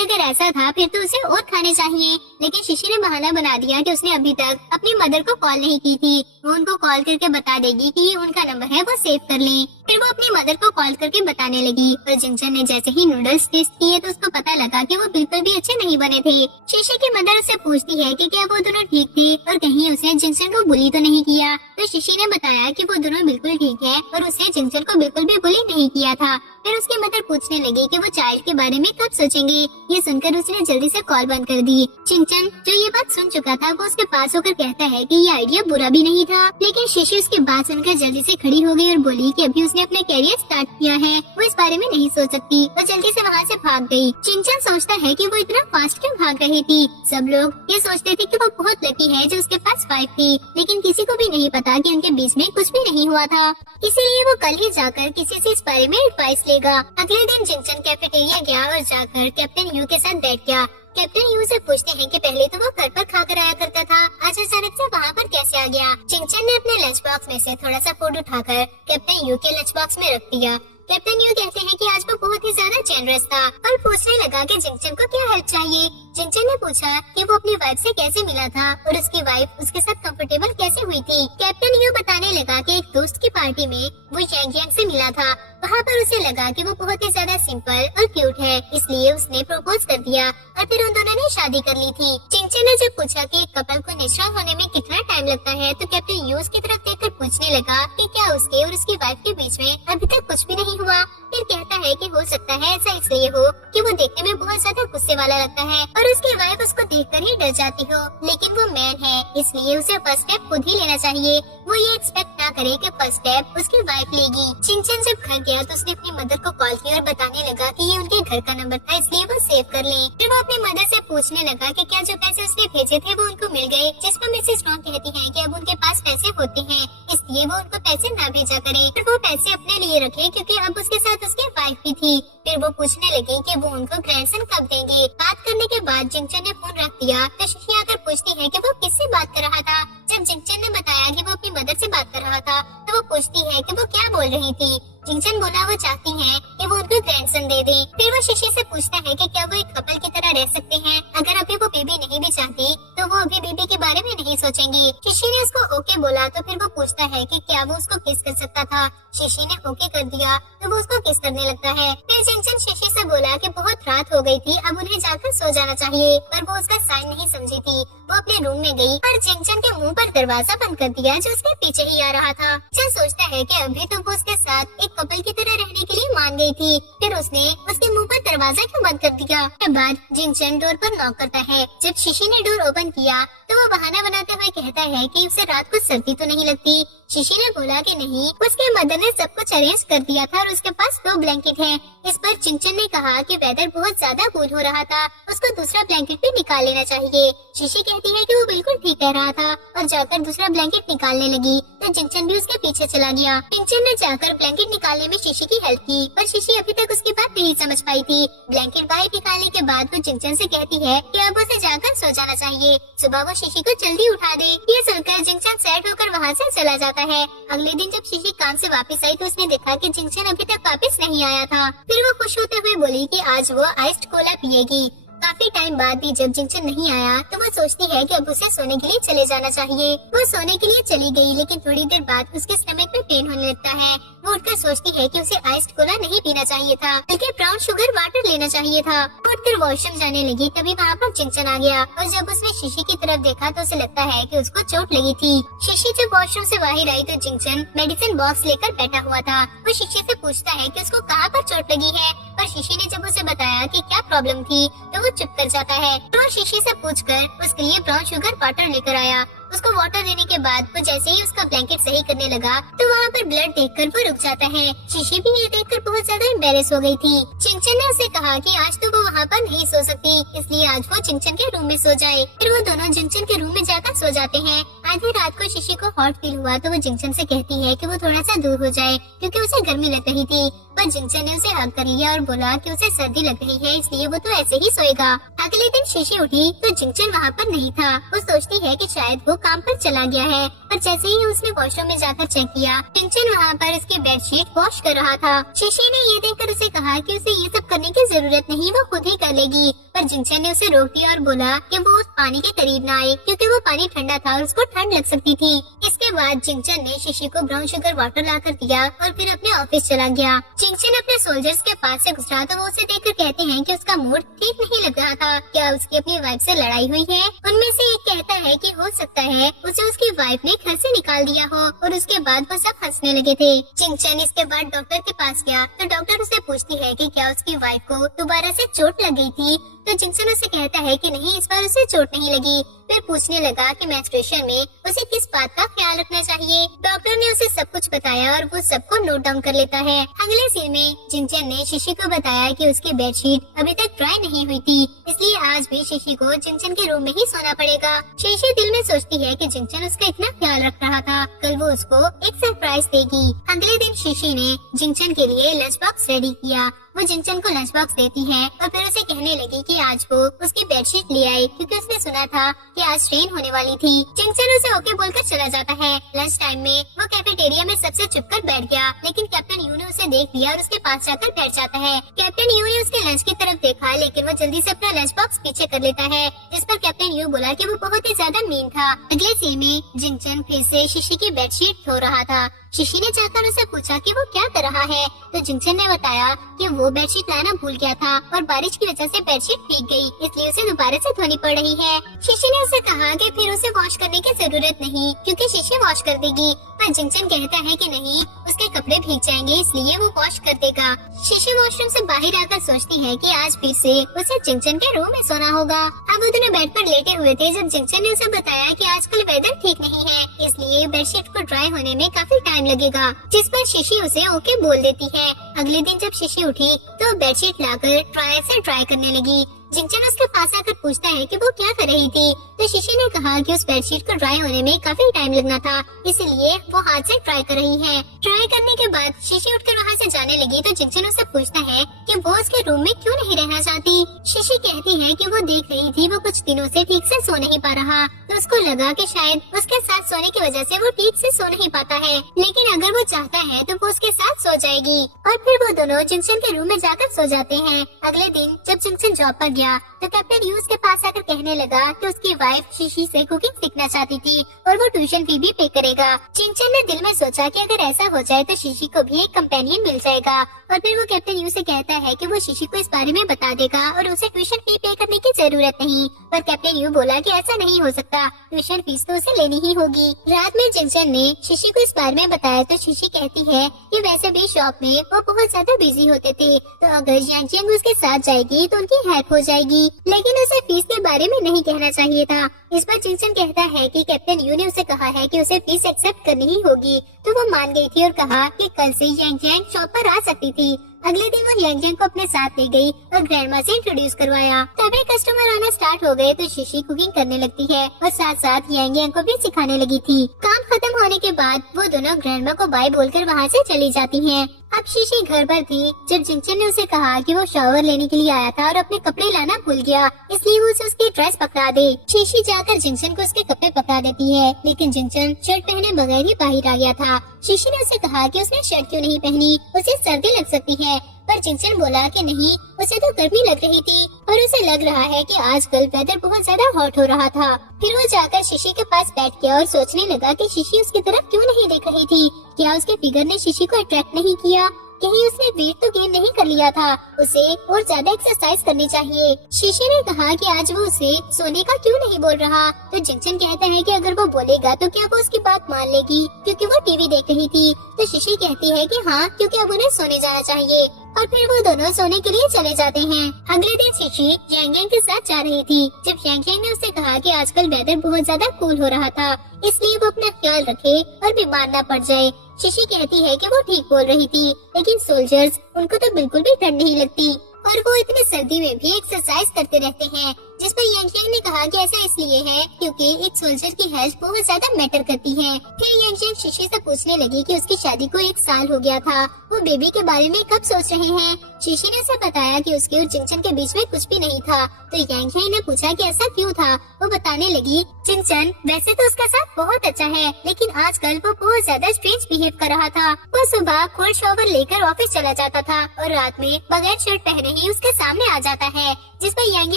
अगर ऐसा था फिर तो उसे और खाने चाहिए, लेकिन शिशी ने बहाना बना दिया कि उसने अभी तक अपनी मदर को कॉल नहीं की थी, वो उनको कॉल करके बता देगी कि ये उनका नंबर है, वो सेव कर लें। फिर वो अपनी मदर को कॉल करके बताने लगी और जिंगचन ने जैसे ही नूडल्स टेस्ट किए तो उसको पता लगा कि वो बिल्कुल भी अच्छे नहीं बने थे। शिशी की मदर उसे पूछती है कि क्या वो दोनों ठीक थे और कहीं उसने जिंगचन को बुली तो नहीं किया। तो शिशी ने बताया कि वो दोनों बिल्कुल ठीक है और उसने जिंगचन को बिल्कुल भी बुली नहीं किया था। फिर उसकी मदर पूछने लगी कि वो चाइल्ड के बारे में कब सोचेंगे। ये सुनकर उसने जल्दी से कॉल बंद कर दी। जिंगचन जो ये बात सुन चुका था वो उसके पास होकर कहता है कि ये आइडिया बुरा भी नहीं था, लेकिन शिशी उसकी बात सुनकर जल्दी से खड़ी हो गई और बोली कि अभी उसने अपना कैरियर स्टार्ट किया है, वो इस बारे में नहीं सोच सकती। वो जल्दी से वहाँ से भाग गई। जिंगचन सोचता है कि वो इतना फास्ट क्यों भाग रही थी। सब लोग ये सोचते थे कि वो बहुत लकी है जो उसके पास वाइफ थी, लेकिन किसी को भी नहीं पता कि उनके बीच में कुछ भी नहीं हुआ था। इसीलिए वो कल ही जाकर किसी से इस बारे में एडवाइस लेगा। अगले दिन जिंगचन कैफेटेरिया गया और जाकर कैप्टन यू के साथ बैठ गया। कैप्टन यू से पूछते हैं कि पहले तो वो घर पर खाकर आया करता था, आज अचानक से वहाँ पर कैसे आ गया। जिंगचन ने अपने लंच बॉक्स में से थोड़ा सा फूड उठाकर कैप्टन यू के लंच बॉक्स में रख दिया। कैप्टन यू कहते हैं कि आज वो बहुत ही ज्यादा जेनरस था और पूछने लगा कि जिंगचन को क्या हेल्प चाहिए। जिंगचन ने पूछा कि वो अपनी वाइफ से कैसे मिला था और उसकी वाइफ उसके साथ कंफर्टेबल कैसे हुई थी। कैप्टन यू बताने लगा कि एक दोस्त की पार्टी में वो यांग यांग से मिला था। वहाँ पर उसे लगा कि वो बहुत ही ज्यादा सिंपल और क्यूट है, इसलिए उसने प्रपोज कर दिया और फिर उन दोनों ने शादी कर ली थी। जिंगचन ने जब पूछा कि एक कपल को नेचुरल होने में कितना टाइम लगता है तो कैप्टन यू उसकी तरफ देखकर पूछने लगा कि क्या उसके और उसकी वाइफ के बीच में अभी तक कुछ भी नहीं हुआ। फिर कहता है कि हो सकता है ऐसा इसलिए हो कि वो देखने में बहुत ज्यादा गुस्से वाला लगता है और उसकी वाइफ उसको देखकर ही डर जाती हो, लेकिन वो मैन है इसलिए उसे फर्स्ट स्टेप खुद ही लेना चाहिए। वो ये एक्सपेक्ट ना करे कि फर्स्ट स्टेप उसकी वाइफ लेगी। जिंगचन जब घर गया तो उसने अपनी मदर को कॉल किया और बताने लगा कि ये उनके घर का नंबर था इसलिए वो सेव कर ले। फिर वो अपनी मदर से पूछने लगा कि क्या जो पैसे उसने भेजे थे वो उनको मिल गए, जिस पर मिसेस रॉन्ग कहती है कि अब उनके पास पैसे होते हैं इसलिए वो उनको पैसे ना भेजा करे, फिर वो पैसे अपने लिए रखे क्योंकि अब उसके साथ उसकी वाइफ भी थी। फिर वो पूछने लगी कि वो उनको ग्रैंडसन कब देंगे। बात करने के बाद जिंगचन ने फोन रख दिया तो शिशी आकर पूछती है कि वो किससे बात कर रहा था। जब जिंगचन ने बताया कि वो अपनी मदर से बात कर रहा था तो वो पूछती है कि वो क्या बोल रही थी। जिंगचन बोला वो चाहती है कि वो उनको ग्रैंडसन दे दे। फिर वो शिशी से पूछता है कि क्या वो एक कपल की तरह रह सकते हैं, अगर अभी वो बेबी नहीं भी चाहती तो वो अभी बेबी के बारे में नहीं सोचेंगी। शिशी ने उसको ओके बोला तो फिर वो पूछता है कि क्या वो उसको किस कर सकता था। शिशी ने ओके कर दिया तो वो उसको किस करने लगता है। फिर जिंगचन शिशी से बोला कि बहुत रात हो गई थी, अब उन्हें जाकर सो जाना चाहिए, पर वो उसका साइन नहीं समझी थी। वो अपने रूम में गई पर जिंगचन के मुंह पर दरवाजा बंद कर दिया जो उसके पीछे ही आ रहा था। चल सोचता है कि अभी तो वो उसके साथ एक कपल की तरह रहने के लिए मान गई थी, फिर उसने उसके मुंह पर दरवाजा क्यों बंद कर दिया। के बाद जिंगचन डोर पर नॉक करता है। जब शिशी ने डोर ओपन किया तो वो बहाना बनाते हुए कहता है कि उसे रात को सर्दी तो नहीं लगती। शिशी ने बोला कि नहीं, उसके मदर ने सब कुछ अरेंज कर दिया था और उसके पास 2 ब्लैंकेट हैं। इस पर जिंगचन ने कहा कि वेदर बहुत ज्यादा कूल हो रहा था, उसको दूसरा ब्लैंकेट भी निकाल लेना चाहिए। शिशी कहती है कि वो बिल्कुल ठीक कह रहा था और जाकर दूसरा ब्लैंकेट निकालने लगी तो जिंगचन भी उसके पीछे चला गया। जिंगचन ने जाकर ब्लैंकेट निकालने में शिशी की हेल्प की पर शिशी अभी तक उसकी बात नहीं समझ पाई थी। ब्लैंकेट बाहर निकालने के बाद वो जिंगचन से कहती है कि अब उसे जाकर सो जाना चाहिए, सुबह वो शिशी को जल्दी उठा दे। ये सुनकर जिंगचन सैड होकर वहाँ से चला जाता है। अगले दिन जब शिशी काम से वापस आई तो उसने देखा कि जिंगचन अभी तक वापस नहीं आया था। फिर वो खुश होते हुए बोली कि आज वो आइस्ड कोला पिएगी। काफी टाइम बाद भी जब जिंगचन नहीं आया तो वो सोचती है कि अब उसे सोने के लिए चले जाना चाहिए। वो सोने के लिए चली गई लेकिन थोड़ी देर बाद उसके स्टमक में पेन होने लगता है। वो उठकर सोचती है कि उसे आइस्ड कोला नहीं पीना चाहिए था बल्कि ब्राउन शुगर वाटर लेना चाहिए था। उठकर वॉशरूम जाने लगी तभी वहाँ पर जिंगचन आ गया और जब उसने शिशी की तरफ देखा तो उसे लगता है कि उसको चोट लगी थी। शिशी जब वॉशरूम से बाहर आई तो जिंगचन मेडिसिन बॉक्स लेकर बैठा हुआ था। वो शिशी से पूछता है कि उसको कहाँ पर चोट लगी है, पर शिशी ने जब उसे बताया कि क्या प्रॉब्लम थी तो वो चुप कर जाता है। तो वो शिशी से पूछकर उसके लिए ब्राउन शुगर वाटर लेकर आया। उसको वाटर देने के बाद वो जैसे ही उसका ब्लैंकेट सही करने लगा तो वहाँ पर ब्लड देखकर वो रुक जाता है। शिशी भी ये देखकर बहुत ज्यादा एम्बेरस हो गई थी। जिंगचन ने उसे कहा कि आज तो वो वहाँ पर नहीं सो सकती इसलिए आज वो जिंगचन के रूम में सो जाए। फिर वो दोनों जिंगचन के रूम में जाकर सो जाते हैं। आधी रात को शिशी को हॉट फील हुआ तो वो जिंगचन से कहती है कि वो थोड़ा सा दूर हो जाए क्योंकि उसे गर्मी लग रही थी, पर जिंगचन ने उसे हग कर लिया और बोला कि उसे सर्दी लग रही है इसलिए वो तो ऐसे ही सोएगा। अगले दिन शिशी उठी तो जिंगचन वहाँ पर नहीं था। वो सोचती है कि शायद वो काम पर चला गया है, पर जैसे ही उसने वॉशरूम में जाकर चेक किया जिंगचन वहाँ पर उसकी बेडशीट वॉश कर रहा था। शिशी ने ये देखकर उसे कहा कि उसे ये सब करने की जरूरत नहीं, वो खुद ही कर लेगी, पर जिंगचन ने उसे रोक दिया और बोला कि वो उस पानी के करीब न आए क्योंकि वो पानी ठंडा था और उसको ठंड लग सकती थी। इसके बाद जिंगचन ने शिशी को ब्राउन शुगर वाटर ला कर दिया और फिर अपने ऑफिस चला गया। जिंगचन अपने सोल्जर्स के पास से गुजरा तो वो उसे देखकर कहते हैं कि उसका मूड ठीक नहीं लग रहा था, क्या उसकी अपनी वाइफ से लड़ाई हुई है। उनमें से एक कहता है कि हो सकता है उसे उसकी वाइफ ने घर से निकाल दिया हो और उसके बाद वो सब हंसने लगे थे। जिंगचन इसके बाद डॉक्टर के पास गया तो डॉक्टर उसे पूछती है कि क्या उसकी वाइफ को दोबारा से चोट लग गई थी, तो जिंगचन उसे कहता है कि नहीं, इस बार उसे चोट नहीं लगी। फिर पूछने लगा कि मेंस्ट्रुएशन में उसे किस बात का ख्याल रखना चाहिए। डॉक्टर ने उसे सब कुछ बताया और वो सबको नोट डाउन कर लेता है। अगले सीन में जिंगचन ने शिशी को बताया कि उसकी बेडशीट अभी तक ड्राई नहीं हुई थी, इसलिए आज भी शिशी को जिंगचन के रूम में ही सोना पड़ेगा। शिशी दिल में सोचती है कि जिंगचन उसका इतना ख्याल रख रहा था, कल वो उसको एक सरप्राइज देगी। अगले दिन शिशी ने जिंगचन के लिए लंच बॉक्स रेडी किया वो जिंगचन को लंच बॉक्स देती है और फिर उसे कहने लगी कि आज वो उसकी बेडशीट ले आए क्योंकि उसने सुना था कि आज ट्रेन होने वाली थी। जिंगचन उसे ओके बोलकर चला जाता है। लंच टाइम में वो कैफेटेरिया में सबसे चुपकर बैठ गया, लेकिन कैप्टन यू ने उसे देख लिया और उसके पास जाकर बैठ जाता है। कैप्टन यू ने उसके लंच की तरफ देखा, लेकिन वो जल्दी से अपना लंच बॉक्स पीछे कर लेता है, जिस पर कैप्टन यू बोला कि वो बहुत ही ज्यादा मीन था। अगले सीन में जिंगचन फिर से शिशी की बेडशीट धो रहा था। शिशी ने जाकर उसे पूछा कि वो क्या कर रहा है, तो जिंगचन ने बताया कि वो बेडशीट लाना भूल गया था और बारिश की वजह से बेडशीट भीग गई, इसलिए उसे दोबारा से धोनी पड़ रही है। शिशी ने उसे कहा कि फिर उसे वॉश करने की जरूरत नहीं क्योंकि शिशी वॉश कर देगी, पर जिंगचन कहता है कि नहीं, उसके कपड़े भीग जाएंगे इसलिए वो वॉश कर देगा। शिशी वॉशरूम से बाहर आकर सोचती है कि आज फिर से उसे जिंगचन के रूम में सोना होगा। अब वो दोनों बेड पर लेटे हुए थे जब जिंगचन ने उसे बताया कि आजकल वेदर ठीक नहीं है, इसलिए बेडशीट को ड्राई होने में काफी टाइम लगेगा, जिस पर शिशी उसे ओके बोल देती है। अगले दिन जब शिशी उठी तो बेडशीट लाकर ड्रायर से ड्राई करने लगी। जिंगचन उसके पास आकर पूछता है कि वो क्या कर रही थी, तो शिशी ने कहा कि उस बेडशीट को ड्राई होने में काफी टाइम लगना था, इसलिए वो हाथ से ट्राई कर रही है। ट्राई करने के बाद शिशी उठकर वहाँ से जाने लगी तो जिंगचन उससे पूछता है कि वो उसके रूम में क्यों नहीं रहना चाहती। शिशी कहती है कि वो देख रही थी वो कुछ दिनों से ठीक से सो नहीं पा रहा, तो उसको लगा कि शायद उसके साथ सोने की वजह से वो ठीक से सो नहीं पाता है, लेकिन अगर वो चाहता है तो वो उसके साथ सो जाएगी। और फिर वो दोनों जिंगचन के रूम में जाकर सो जाते हैं। अगले दिन जब जिंगचन जॉब पर गया तो कैप्टन यूज के पास आकर कहने लगा कि उसकी वाइफ शिशी से कुकिंग सीखना चाहती थी और वो ट्यूशन फी भी पे करेगा। जिंगचन ने दिल में सोचा कि अगर ऐसा हो जाए तो शिशी को भी एक कंपेनियन मिल जाएगा, और फिर वो कैप्टन यू से कहता है कि वो शिशी को इस बारे में बता देगा और उसे ट्यूशन फी पे करने की जरूरत नहीं। पर कैप्टन यू बोला कि ऐसा नहीं हो सकता, ट्यूशन फीस तो उसे लेनी ही होगी। रात में जिंगचन ने शिशी को इस बारे में बताया तो शिशी कहती है कि वैसे भी शॉप में वो बहुत ज्यादा बिजी होते थे, तो अगर यांग उसके साथ जाएगी तो उनकी हेल्प हो जाएगी, लेकिन उसे फीस के बारे में नहीं कहना चाहिए था। इस पर जिंगचन कहता है कि कैप्टन यू ने उसे कहा है कि उसे फीस एक्सेप्ट करनी ही होगी, तो वो मान गई थी और कहा कि कल से यांग शॉप पर आ सकती थी। अगले दिन वो यांग को अपने साथ ले गई और ग्रैंडमा से इंट्रोड्यूस करवाया। तभी कस्टमर आना स्टार्ट हो गए तो शिशी कुकिंग करने लगती है और साथ साथ यांग को भी सिखाने लगी थी। काम खत्म होने के बाद वो दोनों ग्रैंडमा को बाय बोलकर वहाँ से चली जाती हैं। अब शिशी घर पर थी जब जिंगचन ने उसे कहा कि वो शावर लेने के लिए आया था और अपने कपड़े लाना भूल गया, इसलिए वो उसे उसकी ड्रेस पकड़ा दे। शिशी जाकर जिंगचन को उसके कपड़े पकड़ा देती है, लेकिन जिंगचन शर्ट पहने बगैर ही बाहर आ गया था। शिशी ने उसे कहा कि उसने शर्ट क्यों नहीं पहनी, उसे सर्दी लग सकती है, पर जिंगचन बोला कि नहीं, उसे तो गर्मी लग रही थी और उसे लग रहा है कि आजकल वेदर बहुत ज्यादा हॉट हो रहा था। फिर वो जाकर शिशी के पास बैठ गया और सोचने लगा कि शिशी उसकी तरफ क्यों नहीं देख रही थी। क्या उसके फिगर ने शिशी को अट्रैक्ट नहीं किया? कहीं उसने वेट तो गेन नहीं कर लिया था? उसे और ज्यादा एक्सरसाइज करनी चाहिए। शिशी ने कहा कि आज वो उसे सोने का क्यों नहीं बोल रहा, तो जिंगचन कहता है कि अगर वो बोलेगा तो क्या वो उसकी बात मान लेगी, क्योंकि वो टीवी देख रही थी। तो शिशी कहती है कि हाँ, क्योंकि अब उन्हें सोने जाना चाहिए, और फिर वो दोनों सोने के लिए चले जाते हैं। अगले दिन शिशी यांग के साथ जा रही थी जब यांग ने उसे कहा कि आजकल वेदर बहुत ज्यादा कूल हो रहा था, इसलिए वो अपना ख्याल रखे और बीमार न पड़ जाए। शिशी कहती है कि वो ठीक बोल रही थी, लेकिन सोल्जर्स उनको तो बिल्कुल भी ठंड नहीं लगती और वो इतनी सर्दी में भी एक्सरसाइज करते रहते हैं, जिस पर यांग ने कहा कि ऐसा इसलिए है क्योंकि एक सोल्जर की हेल्थ बहुत ज्यादा मैटर करती है। फिर यांग शिशी से पूछने लगी कि उसकी शादी को 1 साल हो गया था, वो बेबी के बारे में कब सोच रहे हैं। शिशी ने उसे बताया कि उसके और जिंगचन के बीच में कुछ भी नहीं था, तो यांग ने पूछा कि ऐसा क्यों था। वो बताने लगी, जिंगचन वैसे तो उसका साथ बहुत अच्छा है, लेकिन आजकल वो बहुत ज्यादा स्ट्रेंज बिहेव कर रहा था। वो सुबह कोल्ड शावर लेकर ऑफिस चला जाता था और रात में बगैर शर्ट पहने ही उसके सामने आ जाता है, जिस पर यांग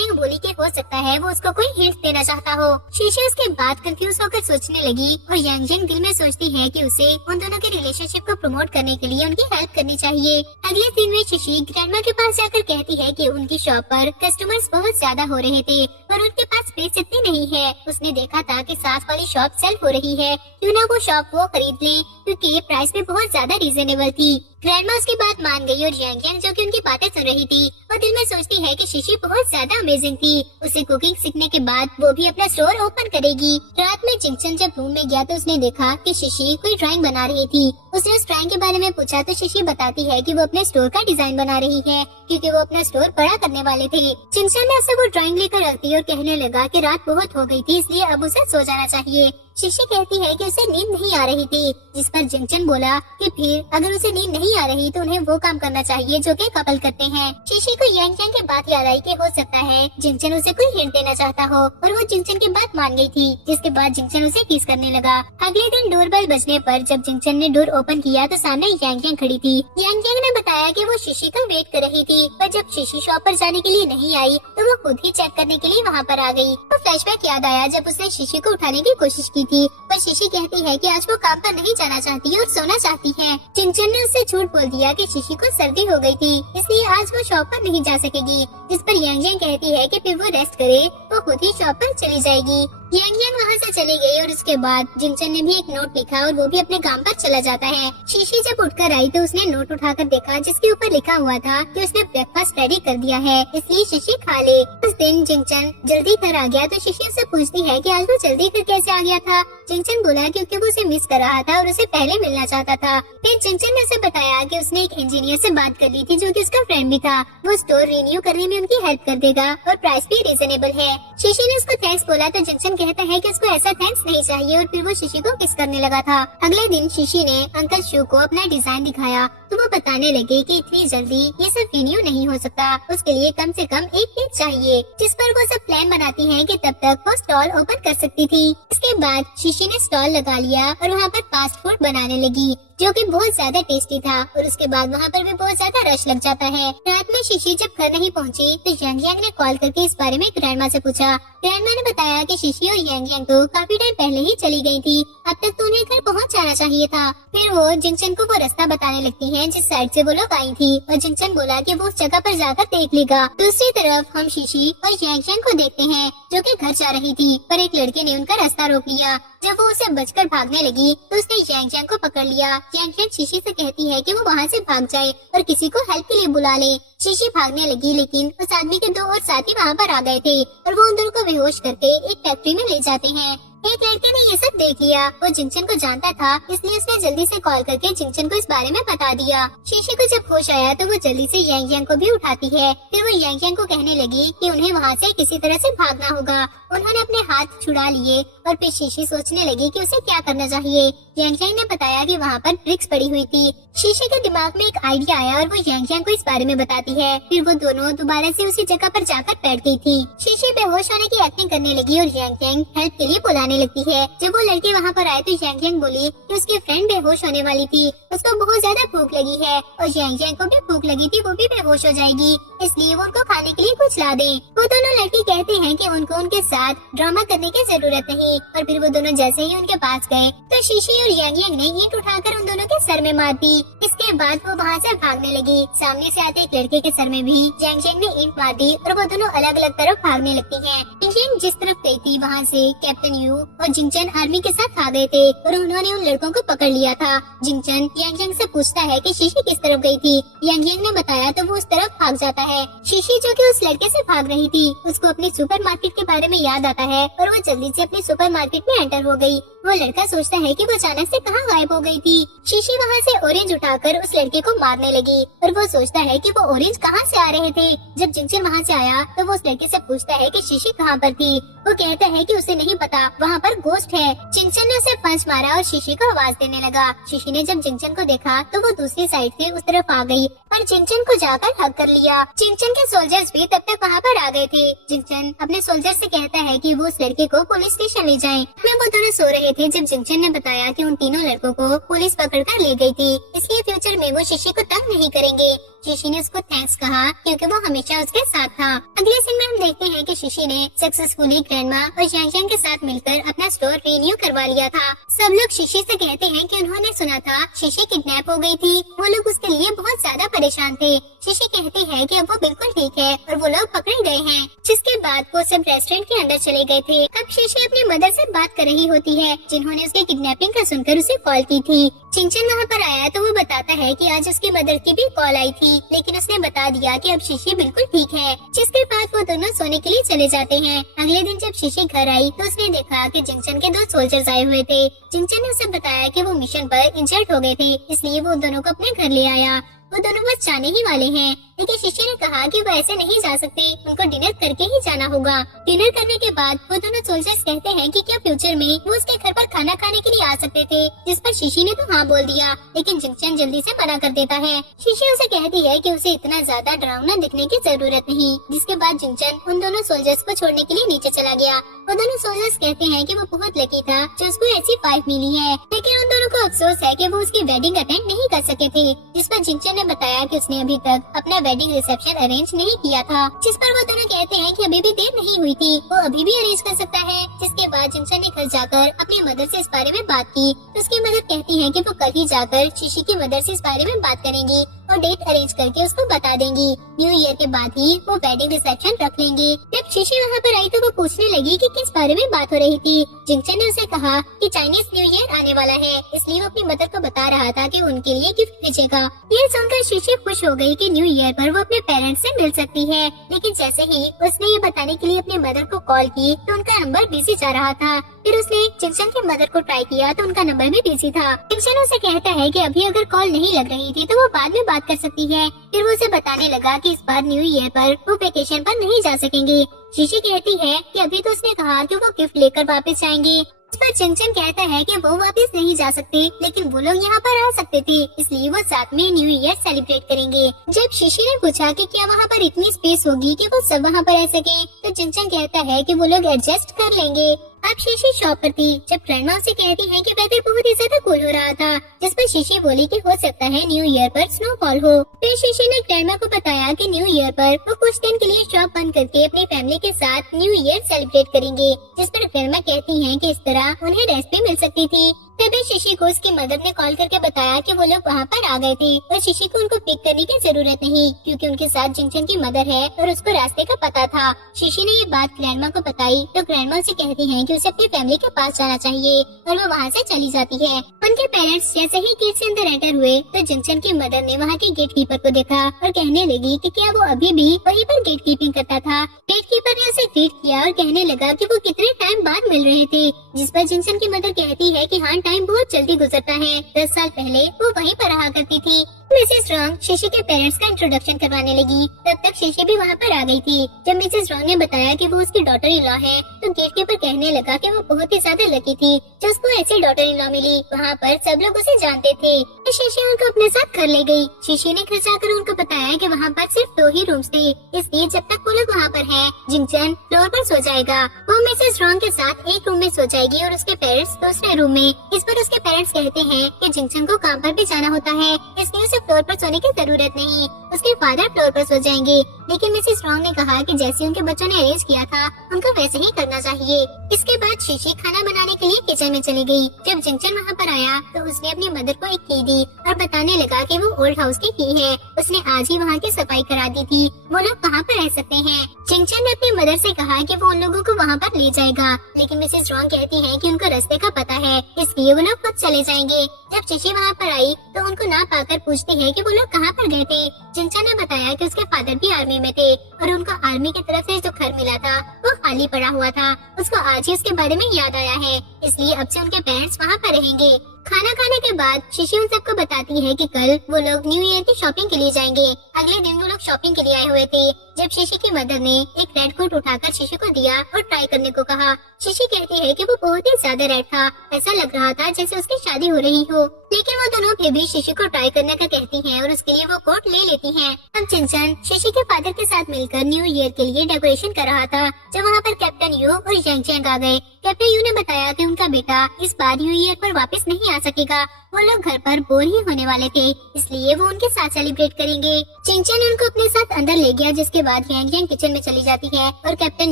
बोली कि हो सकता है वो उसको कोई हिंट देना चाहता हो। शीशी उसके बाद कंफ्यूज होकर सोचने लगी और यांग दिल में सोचती है कि उसे उन दोनों के रिलेशनशिप को प्रमोट करने के लिए उनकी हेल्प करनी चाहिए। अगले दिन में शीशी ग्रैंडमा के पास जाकर कहती है कि उनकी शॉप पर कस्टमर्स बहुत ज्यादा हो रहे थे और उनके पास स्पेस इतनी नहीं है। उसने देखा था कि साथ वाली शॉप सेल हो रही है, क्यों ना वो शॉप वो खरीद ले, क्योंकि प्राइस भी बहुत ज्यादा रीजनेबल थी। ग्रैंडमा उसकी बात मान गई और यांग जो कि उनकी बातें सुन रही थी और दिल में सोचती है कि शीशी बहुत ज्यादा अमेजिंग थी। उसे कुकिंग सीखने के बाद वो भी अपना स्टोर ओपन करेगी। रात में जिंगचन जब रूम में गया तो उसने देखा कि शीशी कोई ड्राइंग बना रही थी। उसने उस ड्राइंग के बारे में पूछा तो शीशी बताती है कि वो अपने स्टोर का डिजाइन बना रही है, क्योंकि वो अपना स्टोर बड़ा करने वाले थे। जिंगचन ने उसे वो ड्राइंग लेकर रख दी और कहने लगा कि रात बहुत हो गई थी, इसलिए अब उसे सो जाना चाहिए। शीशी कहती है कि उसे नींद नहीं आ रही थी, जिस पर जिंगचन बोला कि फिर अगर उसे नींद नहीं आ रही तो उन्हें वो काम करना चाहिए जो कि कपल करते हैं। शीशी को यांग यांग की बात याद आई कि हो सकता है जिंगचन उसे कोई हिंट देना चाहता हो और वो जिंगचन की बात मान गई थी, जिसके बाद जिंगचन उसे किस करने लगा। अगले दिन डोरबेल बजने पर जब जिंगचन ने डोर ओपन किया तो सामने यांग यांग खड़ी थी। यांग यांग ने बताया कि वो शीशी का वेट कर रही थी, पर जब शीशी शॉप पर जाने के लिए नहीं आई तो वो खुद ही चेक करने के लिए वहाँ पर आ गई। तो फ्लैशबैक याद आया जब उसने शीशी को उठाने की कोशिश की थी, पर शीशी कहती है कि आज वो काम पर नहीं जाना चाहती और सोना चाहती है। जिंगचन ने उससे झूठ बोल दिया कि शीशी को सर्दी हो गई थी, इसलिए आज वो शॉप पर नहीं जा सकेगी, जिस पर यांग यांग कहती है कि फिर वो रेस्ट करे वो खुद ही शॉप पर चली जाएगी। यांग यांग वहाँ से चली गई और उसके बाद जिंगचन ने भी एक नोट लिखा और वो भी अपने काम पर चला जाता है। शीशी जब उठकर आई तो उसने नोट उठाकर देखा जिसके ऊपर लिखा हुआ था कि उसने ब्रेकफास्ट रेडी कर दिया है, इसलिए शीशी खा ले। उस दिन जिंगचन जल्दी घर आ गया तो शीशी उससे पूछती है कि आज वो जल्दी घर कैसे आ गया था। जिंगचन बोला क्योंकि वो उसे मिस कर रहा था और उसे पहले मिलना चाहता था। फिर जिंगचन ने उसे बताया कि उसने एक इंजीनियर से बात कर ली थी जो कि उसका फ्रेंड भी था, वो स्टोर रिन्यू करने में उनकी हेल्प कर देगा और प्राइस भी रीजनेबल है। शीशी ने उसको थैंक्स बोला तो जिंगचन कहता है कि उसको ऐसा थैंक्स नहीं चाहिए और फिर वो शीशी को किस करने लगा था। अगले दिन शीशी ने अंकल शू को अपना डिजाइन दिखाया तो वो बताने लगे कि इतनी जल्दी ये सब रिन्यू नहीं हो सकता, उसके लिए कम से कम एक पेज चाहिए, जिस पर वो सब प्लान बनाती हैं कि तब तक वो स्टॉल ओपन कर सकती थी। इसके बाद शीशी ने स्टॉल लगा लिया और वहाँ पर फास्ट फूड बनाने लगी जो कि बहुत ज्यादा टेस्टी था और उसके बाद वहाँ पर भी बहुत ज्यादा रश लग जाता है। रात में शीशी जब घर नहीं पहुँची तो यांग यांग ने कॉल करके इस बारे में ग्रैंडमा से पूछा। ग्रैंडमा ने बताया कि शीशी और यांग यांग तो काफी टाइम पहले ही चली गई थी, अब तक तो उन्हें घर पहुँच जाना चाहिए था। फिर वो जिंगचन को वो रास्ता बताने लगती है जिस साइड से वो लोग आई थी और जिंगचन बोला कि वो उस जगह पर जाकर देख लेगा। दूसरी तरफ हम शीशी और यांग यांग को देखते हैं जो कि घर जा रही थी, पर एक लड़के ने उनका रास्ता रोक लिया। जब वो उसे बचकर भागने लगी तो उसने यांग यांग को पकड़ लिया। यांग यांग शीशी से कहती है कि वो वहाँ से भाग जाए और किसी को हेल्प के लिए बुला ले। शीशी भागने लगी लेकिन उस आदमी के 2 और साथी वहाँ पर आ गए थे और वो उन दोनों को बेहोश करके एक फैक्ट्री में ले जाते हैं। एक लड़के ने ये सब देख लिया, वो जिंगचन को जानता था इसलिए उसने जल्दी से कॉल करके जिंगचन को इस बारे में बता दिया। शीशी को जब होश आया तो वो जल्दी से यांग यांग को भी उठाती है। फिर वो यांग यांग को कहने लगी कि उन्हें वहाँ से किसी तरह से भागना होगा। उन्होंने अपने हाथ छुड़ा लिए और फिर शीशी सोचने लगी कि उसे क्या करना चाहिए। यांग यांग ने बताया कि वहाँ पर ब्रिक्स पड़ी हुई थी। शीशी के दिमाग में एक आइडिया आया और वो यांग यांग को इस बारे में बताती है। फिर वो दोनों दोबारा से उसी जगह पर जाकर बैठ गई थी। शीशी बेहोश होने की एक्टिंग करने लगी और यांग यांग हेल्प के लिए बुलाने लगती है। जब वो लड़के वहाँ पर आए तो यांग यांग बोली कि उसकी फ्रेंड बेहोश होने वाली थी, उसको बहुत ज्यादा भूख लगी है और यांग यांग को भी भूख लगी थी, वो भी बेहोश हो जाएगी, इसलिए वो उनको खाने के लिए कुछ ला दे। वो दोनों लड़के कहते हैं कि उनको उनके साथ ड्रामा करने की जरूरत नहीं और फिर वो दोनों जैसे ही उनके पास गए तो शीशी और यांग यांग ने ईंट उठाकर उन दोनों के सर में मार दी। इसके बाद वो वहाँ से भागने लगी। सामने से आते एक लड़के के सर में भी यांग यांग ने ईंट मार दी और वो दोनों अलग अलग तरफ भागने लगती हैं। यांग यांग जिस तरफ गई थी वहाँ से कैप्टन यू और जिंगचन आर्मी के साथ आ गए थे और उन्होंने उन लड़कों को पकड़ लिया था। जिंगचन यांग यांग से पूछता है कि शीशी किस तरफ गई थी। यांग यांग ने बताया तो वो उस तरफ भाग जाता है। शीशी जो कि उस लड़के से भाग रही थी उसको अपनी सुपरमार्केट के बारे में याद आता है और वो जल्दी से अपनी सुपरमार्केट में एंटर हो गई। वो लड़का सोचता है कि वो अचानक से कहाँ गायब हो गई थी। शीशी वहाँ से ऑरेंज उठाकर उस लड़के को मारने लगी और वो सोचता है कि वो ऑरेंज कहाँ से आ रहे थे। जब जिंगचन वहाँ से आया तो वो उस लड़के से पूछता है कि शीशी कहाँ पर थी। वो कहता है कि उसे नहीं पता, वहाँ पर गोश्त है। जिंगचन ने उसे पंच मारा और शीशी को आवाज देने लगा। शीशी ने जब जिंगचन को देखा तो वो दूसरी साइड से उस तरफ आ गई और जिंगचन को जाकर हग कर लिया। जिंगचन के सोल्जर्स भी तब तक वहाँ पर आ गए थे। जिंगचन अपने सोल्जर से कहता है कि वो उस लड़के को पुलिस स्टेशन ले जाएं। वो दोनों सो रहे थे जब जिंगचन ने बताया कि उन तीनों लड़कों को पुलिस पकड़कर ले गई थी, इसलिए फ्यूचर में वो शीशी को तंग नहीं करेंगे। शीशी ने उसको थैंक्स कहा क्योंकि वो हमेशा उसके साथ था। अगले सीन में हम देखते हैं कि शीशी ने सक्सेसफुली ग्रैंडमा और यांग यांग के साथ मिलकर अपना स्टोर रिन्यू करवा लिया था। सब लोग शीशी से कहते हैं कि उन्होंने सुना था शीशी किडनैप हो गई थी। वो लोग उसके लिए बहुत ज्यादा परेशान थे। शीशी कहती है कि अब वो बिल्कुल ठीक है और वो लोग पकड़े गए हैं। जिसके बाद वो सब रेस्टोरेंट के अंदर चले गए थे। अब शीशी अपनी मदर से बात कर रही होती है जिन्होंने उसके किडनैपिंग का सुनकर उसे कॉल की थी। जिंगचन वहाँ पर आया तो वो बताता है कि आज उसकी मदर की भी कॉल आई थी, लेकिन उसने बता दिया कि अब शीशी बिल्कुल ठीक है। जिसके बाद वो दोनों सोने के लिए चले जाते हैं। अगले दिन जब शीशी घर आई तो उसने देखा कि जिंगचन के 2 सोल्जर्स आए हुए थे। जिंगचन ने उसे बताया कि वो मिशन पर इंजर्ड हो गए थे, इसलिए वो दोनों को अपने घर ले आया। वो दोनों बस जाने ही वाले हैं, लेकिन शीशी ने कहा कि वो ऐसे नहीं जा सकते, उनको डिनर करके ही जाना होगा। डिनर करने के बाद वो दोनों सोल्जर्स कहते हैं कि क्या फ्यूचर में वो उसके घर पर खाना खाने के लिए आ सकते थे, जिस पर शीशी ने तो हाँ बोल दिया, लेकिन जिंगचन जल्दी से मना कर देता है। शीशी उसे कहती है कि उसे इतना ज्यादा डरावना दिखने की जरूरत नहीं। जिसके बाद जिंगचन उन दोनों सोल्जर्स को छोड़ने के लिए नीचे चला गया। वो दोनों सोल्जर्स कहते हैं कि वो बहुत लकी था जो उसको ऐसी वाइफ मिली है, लेकिन उन दोनों को अफसोस है कि वो उसकी वेडिंग अटेंड नहीं कर सके थे। जिस पर जिंगचन ने बताया कि उसने अभी तक अपना वेडिंग रिसेप्शन अरेंज नहीं किया था। जिस पर वो दोनों कहते हैं कि अभी भी देर नहीं हुई थी, वो अभी भी अरेंज कर सकता है। जिसके बाद जिंगचन ने घर जाकर अपनी मदर से इस बारे में बात की, तो उसकी मदर कहती है कि वो कल ही जाकर शीशी की मदर से इस बारे में बात करेंगी और डेट अरेंज करके उसको बता देंगी। न्यू ईयर के बाद ही वो वेडिंग रिसेप्शन रख लेंगे। जब शीशी वहाँ पर आई तो वो पूछने लगी कि किस बारे में बात हो रही थी। जिंगचन ने उसे कहा कि चाइनीज न्यू ईयर आने वाला है, इसलिए वो अपनी मदर को बता रहा था कि उनके लिए गिफ्ट भेजेगा। ये सुनकर शीशी खुश हो गई कि न्यू ईयर पर वो अपने पेरेंट्स से मिल सकती है, लेकिन जैसे ही उसने ये बताने के लिए अपने मदर को कॉल की तो उनका नंबर बिजी जा रहा था। फिर उसने जिंगचन की मदर को ट्राई किया तो उनका नंबर भी बिजी था। जिंगचन उसे कहता है कि अभी अगर कॉल नहीं लग रही थी तो वो बाद में बात कर सकती है। फिर वो उसे बताने लगा कि इस बार न्यू ईयर पर वो वेकेशन पर नहीं जा सकेंगे। शीशी कहती है कि अभी तो उसने कहा कि वो गिफ्ट लेकर वापस जाएंगे। इस पर जिंगचन कहता है कि वो वापस नहीं जा सकते, लेकिन वो लोग यहाँ पर आ सकते थे, इसलिए वो साथ में न्यू ईयर सेलिब्रेट करेंगे। जब शीशी ने पूछा कि क्या वहाँ पर इतनी स्पेस होगी कि वो सब वहाँ पर रह सके, तो जिंगचन कहता है कि वो लोग एडजस्ट कर लेंगे। अब शीशी शॉप पर थी जब ग्रैंडमा उसे कहती है कि वेदर बहुत ही ज्यादा कूल हो रहा था, जिस पर शीशी बोली कि हो सकता है न्यू ईयर पर स्नोफॉल हो। फिर शीशी ने ग्रैंडमा को बताया कि न्यू ईयर पर वो कुछ दिन के लिए शॉप बंद करके अपनी फैमिली के साथ न्यू ईयर सेलिब्रेट करेंगे, जिस पर ग्रैंडमा कहती हैं कि इस तरह उन्हें रेस्ट भी मिल सकती थी। तभी शीशी को उसकी मदर ने कॉल करके बताया कि वो लोग वहाँ पर आ गए थे और शीशी को उनको पिक करने की जरूरत नहीं, क्योंकि उनके साथ जिंगचन की मदर है और उसको रास्ते का पता था। शीशी ने ये बात ग्रैंडमा को बताई तो ग्रैंडमा उसे कहती हैं कि उसे अपनी फैमिली के पास जाना चाहिए और वो वहाँ से चली जाती है। उनके पेरेंट्स जैसे ही गेट से अंदर एंटर हुए तो जिंगचन की मदर ने वहाँ के गेट कीपर को देखा और कहने लगी कि क्या वो अभी भी वहीं पर गेट कीपिंग करता था। गेट कीपर ने उसे ग्रीट किया और कहने लगा कि वो कितने टाइम बाद मिल रहे थे, जिस पर जिंगचन की मदर कहती है कि हाँ, टाइम बहुत जल्दी गुजरता है, 10 साल पहले वो वहीं पर रहा करती थी। मिसेस रॉन्ग शीशी के पेरेंट्स का इंट्रोडक्शन करवाने लगी। तब तक शीशी भी वहाँ पर आ गई थी। जब मिसेस रॉन्ग ने बताया कि वो उसकी डॉटर इन लॉ है, तो गेट कीपर कहने लगा कि वो बहुत ही ज्यादा लकी थी जो उसको ऐसी डॉटर इन लॉ मिली। वहाँ पर सब लोग उसे जानते थे। तो शीशी उनको अपने साथ घर ले गई। शीशी ने घर जाकर उनको बताया कि वहाँ पर सिर्फ 2 ही रूम्स थे, इसलिए जब तक वो लोग वहाँ पर हैं, जिंगचन फ्लोर पर सो जाएगा। वो मिसेस रॉन्ग के साथ एक रूम में सो जाएगी और उसके पेरेंट्स दूसरे रूम में। इस पर उसके पेरेंट्स कहते हैं कि जिंगचन को काम पर भी जाना होता है, इसलिए उसे फ्लोर पर सोने की जरूरत नहीं, उसके फादर फ्लोर पर सो जाएंगे। लेकिन मिसेस रॉन्ग ने कहा कि जैसे उनके बच्चों ने अरेंज किया था उनको वैसे ही करना चाहिए। इसके बाद शीशी खाना बनाने के लिए किचन में चली गई। जब जिंगचन वहाँ पर आया तो उसने अपनी मदर को एक की दी और बताने लगा कि वो ओल्ड हाउस की है, उसने आज ही वहाँ की सफाई करा दी थी, वो लोग कहाँ पर रह सकते हैं। जिंगचन ने अपनी मदर से कहा कि वो उन लोगों को वहाँ पर ले जाएगा, लेकिन मिसेस रॉन्ग कहती है कि उनको रास्ते का पता है, इसलिए वो लोग खुद चले जाएंगे। जब शीशी वहाँ पर आई तो उनको ना पाकर पूछती है कि वो लोग कहाँ पर गए थे। जिंगचन ने बताया कि उसके फादर भी आर्मी में थे और उनको आर्मी की तरफ से जो घर मिला था वो खाली पड़ा हुआ था। उसको आज ही उसके बारे में याद आया है, इसलिए अब से उनके पेरेंट्स वहाँ पर रहेंगे। खाना खाने के बाद शीशी उन सबको बताती है कि कल वो लोग न्यू ईयर की शॉपिंग के लिए जाएंगे। अगले दिन वो लोग शॉपिंग के लिए आए हुए थे। जब शीशी की मदर ने एक रेड कोट उठाकर शीशी को दिया और ट्राई करने को कहा, शीशी कहती है कि वो बहुत ही ज्यादा रेड था, ऐसा लग रहा था जैसे उसकी शादी हो रही हो। लेकिन वो दोनों फिर भी शीशी को ट्राई करने का कहती हैं और उसके लिए वो कोट ले लेती हैं। अब जिंगचन शीशी के फादर के साथ मिलकर न्यू ईयर के लिए डेकोरेशन कर रहा था जब वहाँ पर कैप्टन यू और यांग आ गए। कैप्टन यू ने बताया कि उनका बेटा इस बार न्यू ईयर पर वापस नहीं आ सकेगा, वो लोग घर पर बोर ही होने वाले थे, इसलिए वो उनके साथ सेलिब्रेट करेंगे। जिंगचन उनको अपने साथ अंदर ले गया, जिसके बाद यांग किचन में चली जाती है और कैप्टन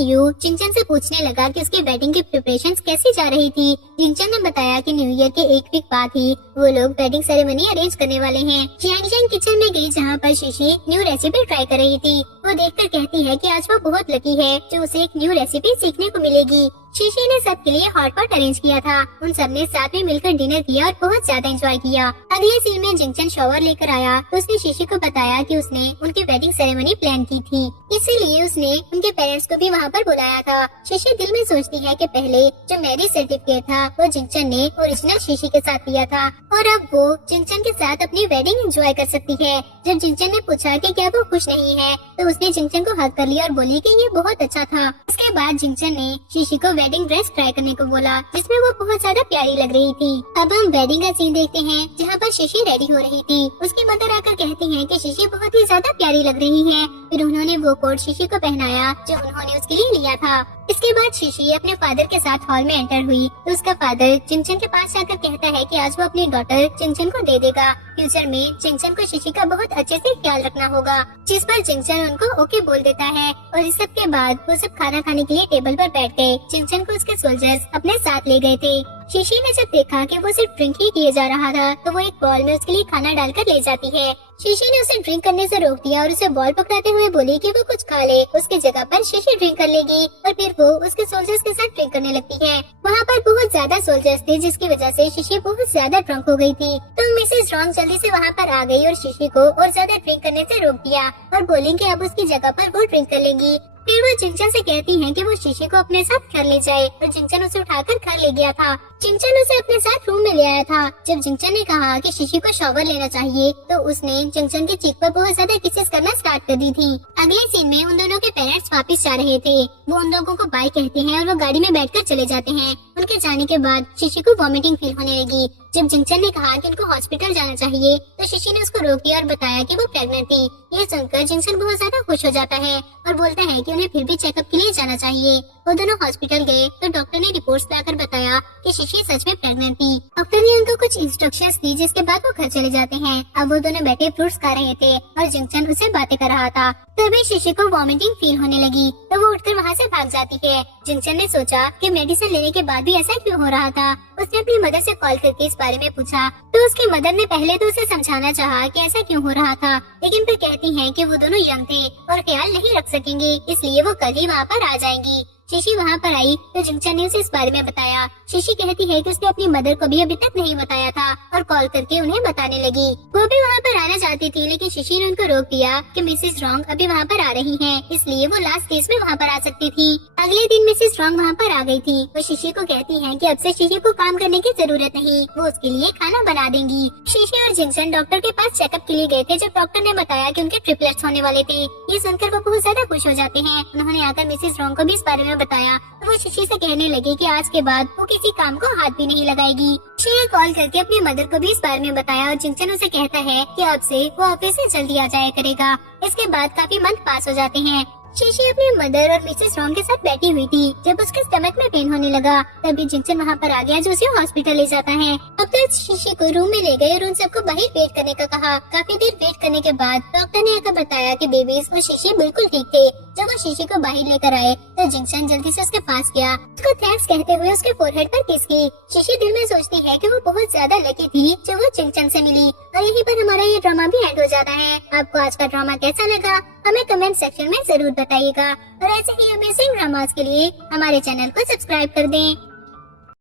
यू जिंगचन से पूछने लगा कि उसकी वेडिंग की प्रिपरेशंस कैसी जा रही थी। जिंगचन ने बताया कि न्यू ईयर के एक वीक बाद ही वो लोग वेडिंग सेरेमनी अरेंज करने वाले हैं। यांग किचन में गई जहाँ पर शीशी न्यू रेसिपी ट्राई कर रही थी। वो देखकर कहती है कि आज वो बहुत लकी है जो उसे एक न्यू रेसिपी सीखने को मिलेगी। शीशी ने सबके लिए हॉट पॉट अरेंज किया था। उन सबने साथ में मिलकर डिनर किया और बहुत ज्यादा एंजॉय किया। अगले सीन में जिंगचन शॉवर लेकर आया तो उसने शीशी को बताया कि उसने उनकी वेडिंग सेरेमनी प्लान की थी, इसीलिए उसने उनके पेरेंट्स को भी वहाँ पर बुलाया था। शीशी दिल में सोचती है कि पहले जो मैरिज सर्टिफिकेट था वो जिंगचन ने ओरिजिनल शीशी के साथ दिया था और अब वो जिंगचन के साथ अपनी वेडिंग एंजॉय कर सकती है। जब जिंगचन ने पूछा कि क्या वो खुश नहीं है तो उसने जिंगचन को हग कर लिया और बोली कि ये बहुत अच्छा था। इसके बाद जिंगचन ने शीशी को वेडिंग ड्रेस ट्राई करने को बोला, जिसमें वो बहुत ज्यादा प्यारी लग रही थी। अब हम वेडिंग का सीन देखते हैं, जहाँ पर शिशी रेडी हो रही थी। उसकी मदर आकर कहती है कि शिशी बहुत ही ज्यादा प्यारी लग रही है। फिर उन्होंने वो कोट शिशी को पहनाया जो उन्होंने उसके लिए लिया था। इसके बाद शिशी अपने फादर के साथ हॉल में एंटर हुई तो उसका फादर चिंचन के पास जाकर कहता है कि आज वो अपनी डॉटर चिंचन को दे देगा। फ्यूचर में चिंचन को शिशी का बहुत अच्छे से ख्याल रखना होगा, जिस पर चिंचन उनको ओके बोल देता है। और इस सब के बाद वो सब खाना खाने के लिए टेबल पर बैठ गए। चिंचन को उसके सोल्जर्स अपने साथ ले गए थे। शिशी ने जब देखा कि वो सिर्फ ड्रिंक ही किए जा रहा था तो वो एक बॉल में उसके लिए खाना डालकर ले जाती है। शिशी ने उसे ड्रिंक करने से रोक दिया और उसे बॉल पकड़ाते हुए बोली कि वो कुछ खा ले। उसकी जगह पर शिशी ड्रिंक कर लेगी और फिर वो उसके सोल्जर्स के साथ ड्रिंक करने लगती है। वहाँ पर बहुत ज्यादा सोल्जर्स थे, जिसकी वजह से शिशी बहुत ज्यादा ड्रंक हो गई थी। तो मिसेस रॉन्ग जल्दी से वहाँ पर आ गई और शिशी को और ज्यादा ड्रिंक करने से रोक दिया और बोली कि अब उसकी जगह पर वो ड्रिंक कर लेगी। फिर वो चिंचन से कहती है कि वो शिशी को अपने साथ घर ले जाए और चिंचन उसे उठाकर घर ले गया था। चिंचन उसे अपने साथ रूम में ले आया था। जब चिंचन ने कहा कि शिशी को शॉवर लेना चाहिए तो उसने चिंचन की चीख पर बहुत ज्यादा किसेस करना स्टार्ट कर दी थी। अगले सीन में उन दोनों के पेरेंट्स वापस जा रहे थे। वो उन लोगों को बाय कहते हैं और वो गाड़ी में बैठकर चले जाते हैं। उनके जाने के बाद शिशी को वॉमिटिंग फील होने लगी। जब चिंचन ने कहा कि उनको हॉस्पिटल जाना चाहिए तो शिशी ने उसको रोक दिया और बताया कि वो प्रेग्नेंट थी। ये सुनकर चिंचन बहुत ज्यादा खुश हो जाता है और बोलता है कि उन्हें फिर भी चेकअप के लिए जाना चाहिए। वो दोनों हॉस्पिटल गए तो डॉक्टर ने रिपोर्ट्स लाकर बताया कि शिशी सच में प्रेग्नेंट थी। डॉक्टर ने उनको कुछ इंस्ट्रक्शंस दी, जिसके बाद वो घर चले जाते हैं। अब वो दोनों बैठे फ्रूट्स खा रहे थे और चिंचन उससे बातें कर रहा था। तभी शिशी को वॉमिटिंग फील होने लगी तो वो उठकर वहाँ से भाग जाती है। चिंचन ने सोचा कि मेडिसिन लेने के बाद भी ऐसा क्यों हो रहा था। उसने अपनी मदर से कॉल करके इस बारे में पूछा तो उसकी मदर ने पहले तो उसे समझाना चाहा कि ऐसा क्यों हो रहा था, लेकिन फिर कहती है कि वो दोनों यंग थे और ख्याल नहीं रख सकेंगे, इसलिए वो कल ही वहाँ पर आ जाएंगी। शिशी वहाँ पर आई तो चिंचन ने उसे इस बारे में बताया। शिशी कहती है कि उसने अपनी मदर को भी अभी तक नहीं बताया था और कॉल करके उन्हें बताने लगी। वो भी वहाँ पर आना चाहती थी, लेकिन शिशी ने उनको रोक दिया कि मिसेस रॉन्ग अभी वहाँ पर आ रही हैं, इसलिए वो लास्ट केस में वहाँ पर आ सकती थी। अगले दिन मिसेस रॉन्ग वहाँ पर आ गई थी। वो शिशी को कहती है कि अब से शिशी को काम करने की जरूरत नहीं, वो उसके लिए खाना बना देंगी। शिशी और चिंचन डॉक्टर के पास चेकअप के लिए गए थे। जब डॉक्टर ने बताया कि उनके ट्रिपलेट्स होने वाले थे, ये सुनकर वो बहुत ज्यादा खुश हो जाते हैं। उन्होंने आकर मिसेस रॉन्ग को भी इस बारे में बताया तो वो शिशी से कहने लगी कि आज के बाद वो किसी काम को हाथ भी नहीं लगाएगी। शिशी ने कॉल करके अपनी मदर को भी इस बारे में बताया और चिंचन उसे कहता है कि अब से वो ऑफिस से जल्दी आ जाया करेगा। इसके बाद काफी मंथ पास हो जाते हैं। शिशी अपनी मदर और मिसेस रॉन्ग के साथ बैठी हुई थी। जब उसके स्टमक में पेन होने लगा तभी चिंचन वहाँ पर आ गया जो उसे हॉस्पिटल ले जाता है। अब तो शिशी को रूम में ले गए और उन सबको बाहर वेट करने का कहा। काफी देर वेट करने के बाद डॉक्टर ने आकर बताया कि बेबीज और शिशी बिल्कुल ठीक थे। जब वो शिशी को बाहर लेकर आए तो चिंचन जल्दी से उसके पास गया, उसको थैंक्स कहते हुए उसके फोरहेड पर किस की। शिशी दिल में सोचती है कि वो बहुत ज्यादा लकी थी जो वो चिंचन से मिली। और यहीं पर हमारा ये ड्रामा भी एंड हो जाता है। आपको आज का ड्रामा कैसा लगा हमें कमेंट सेक्शन में जरूर बताइएगा और ऐसे ही अमेजिंग ड्रामास के लिए हमारे चैनल को सब्सक्राइब कर दें।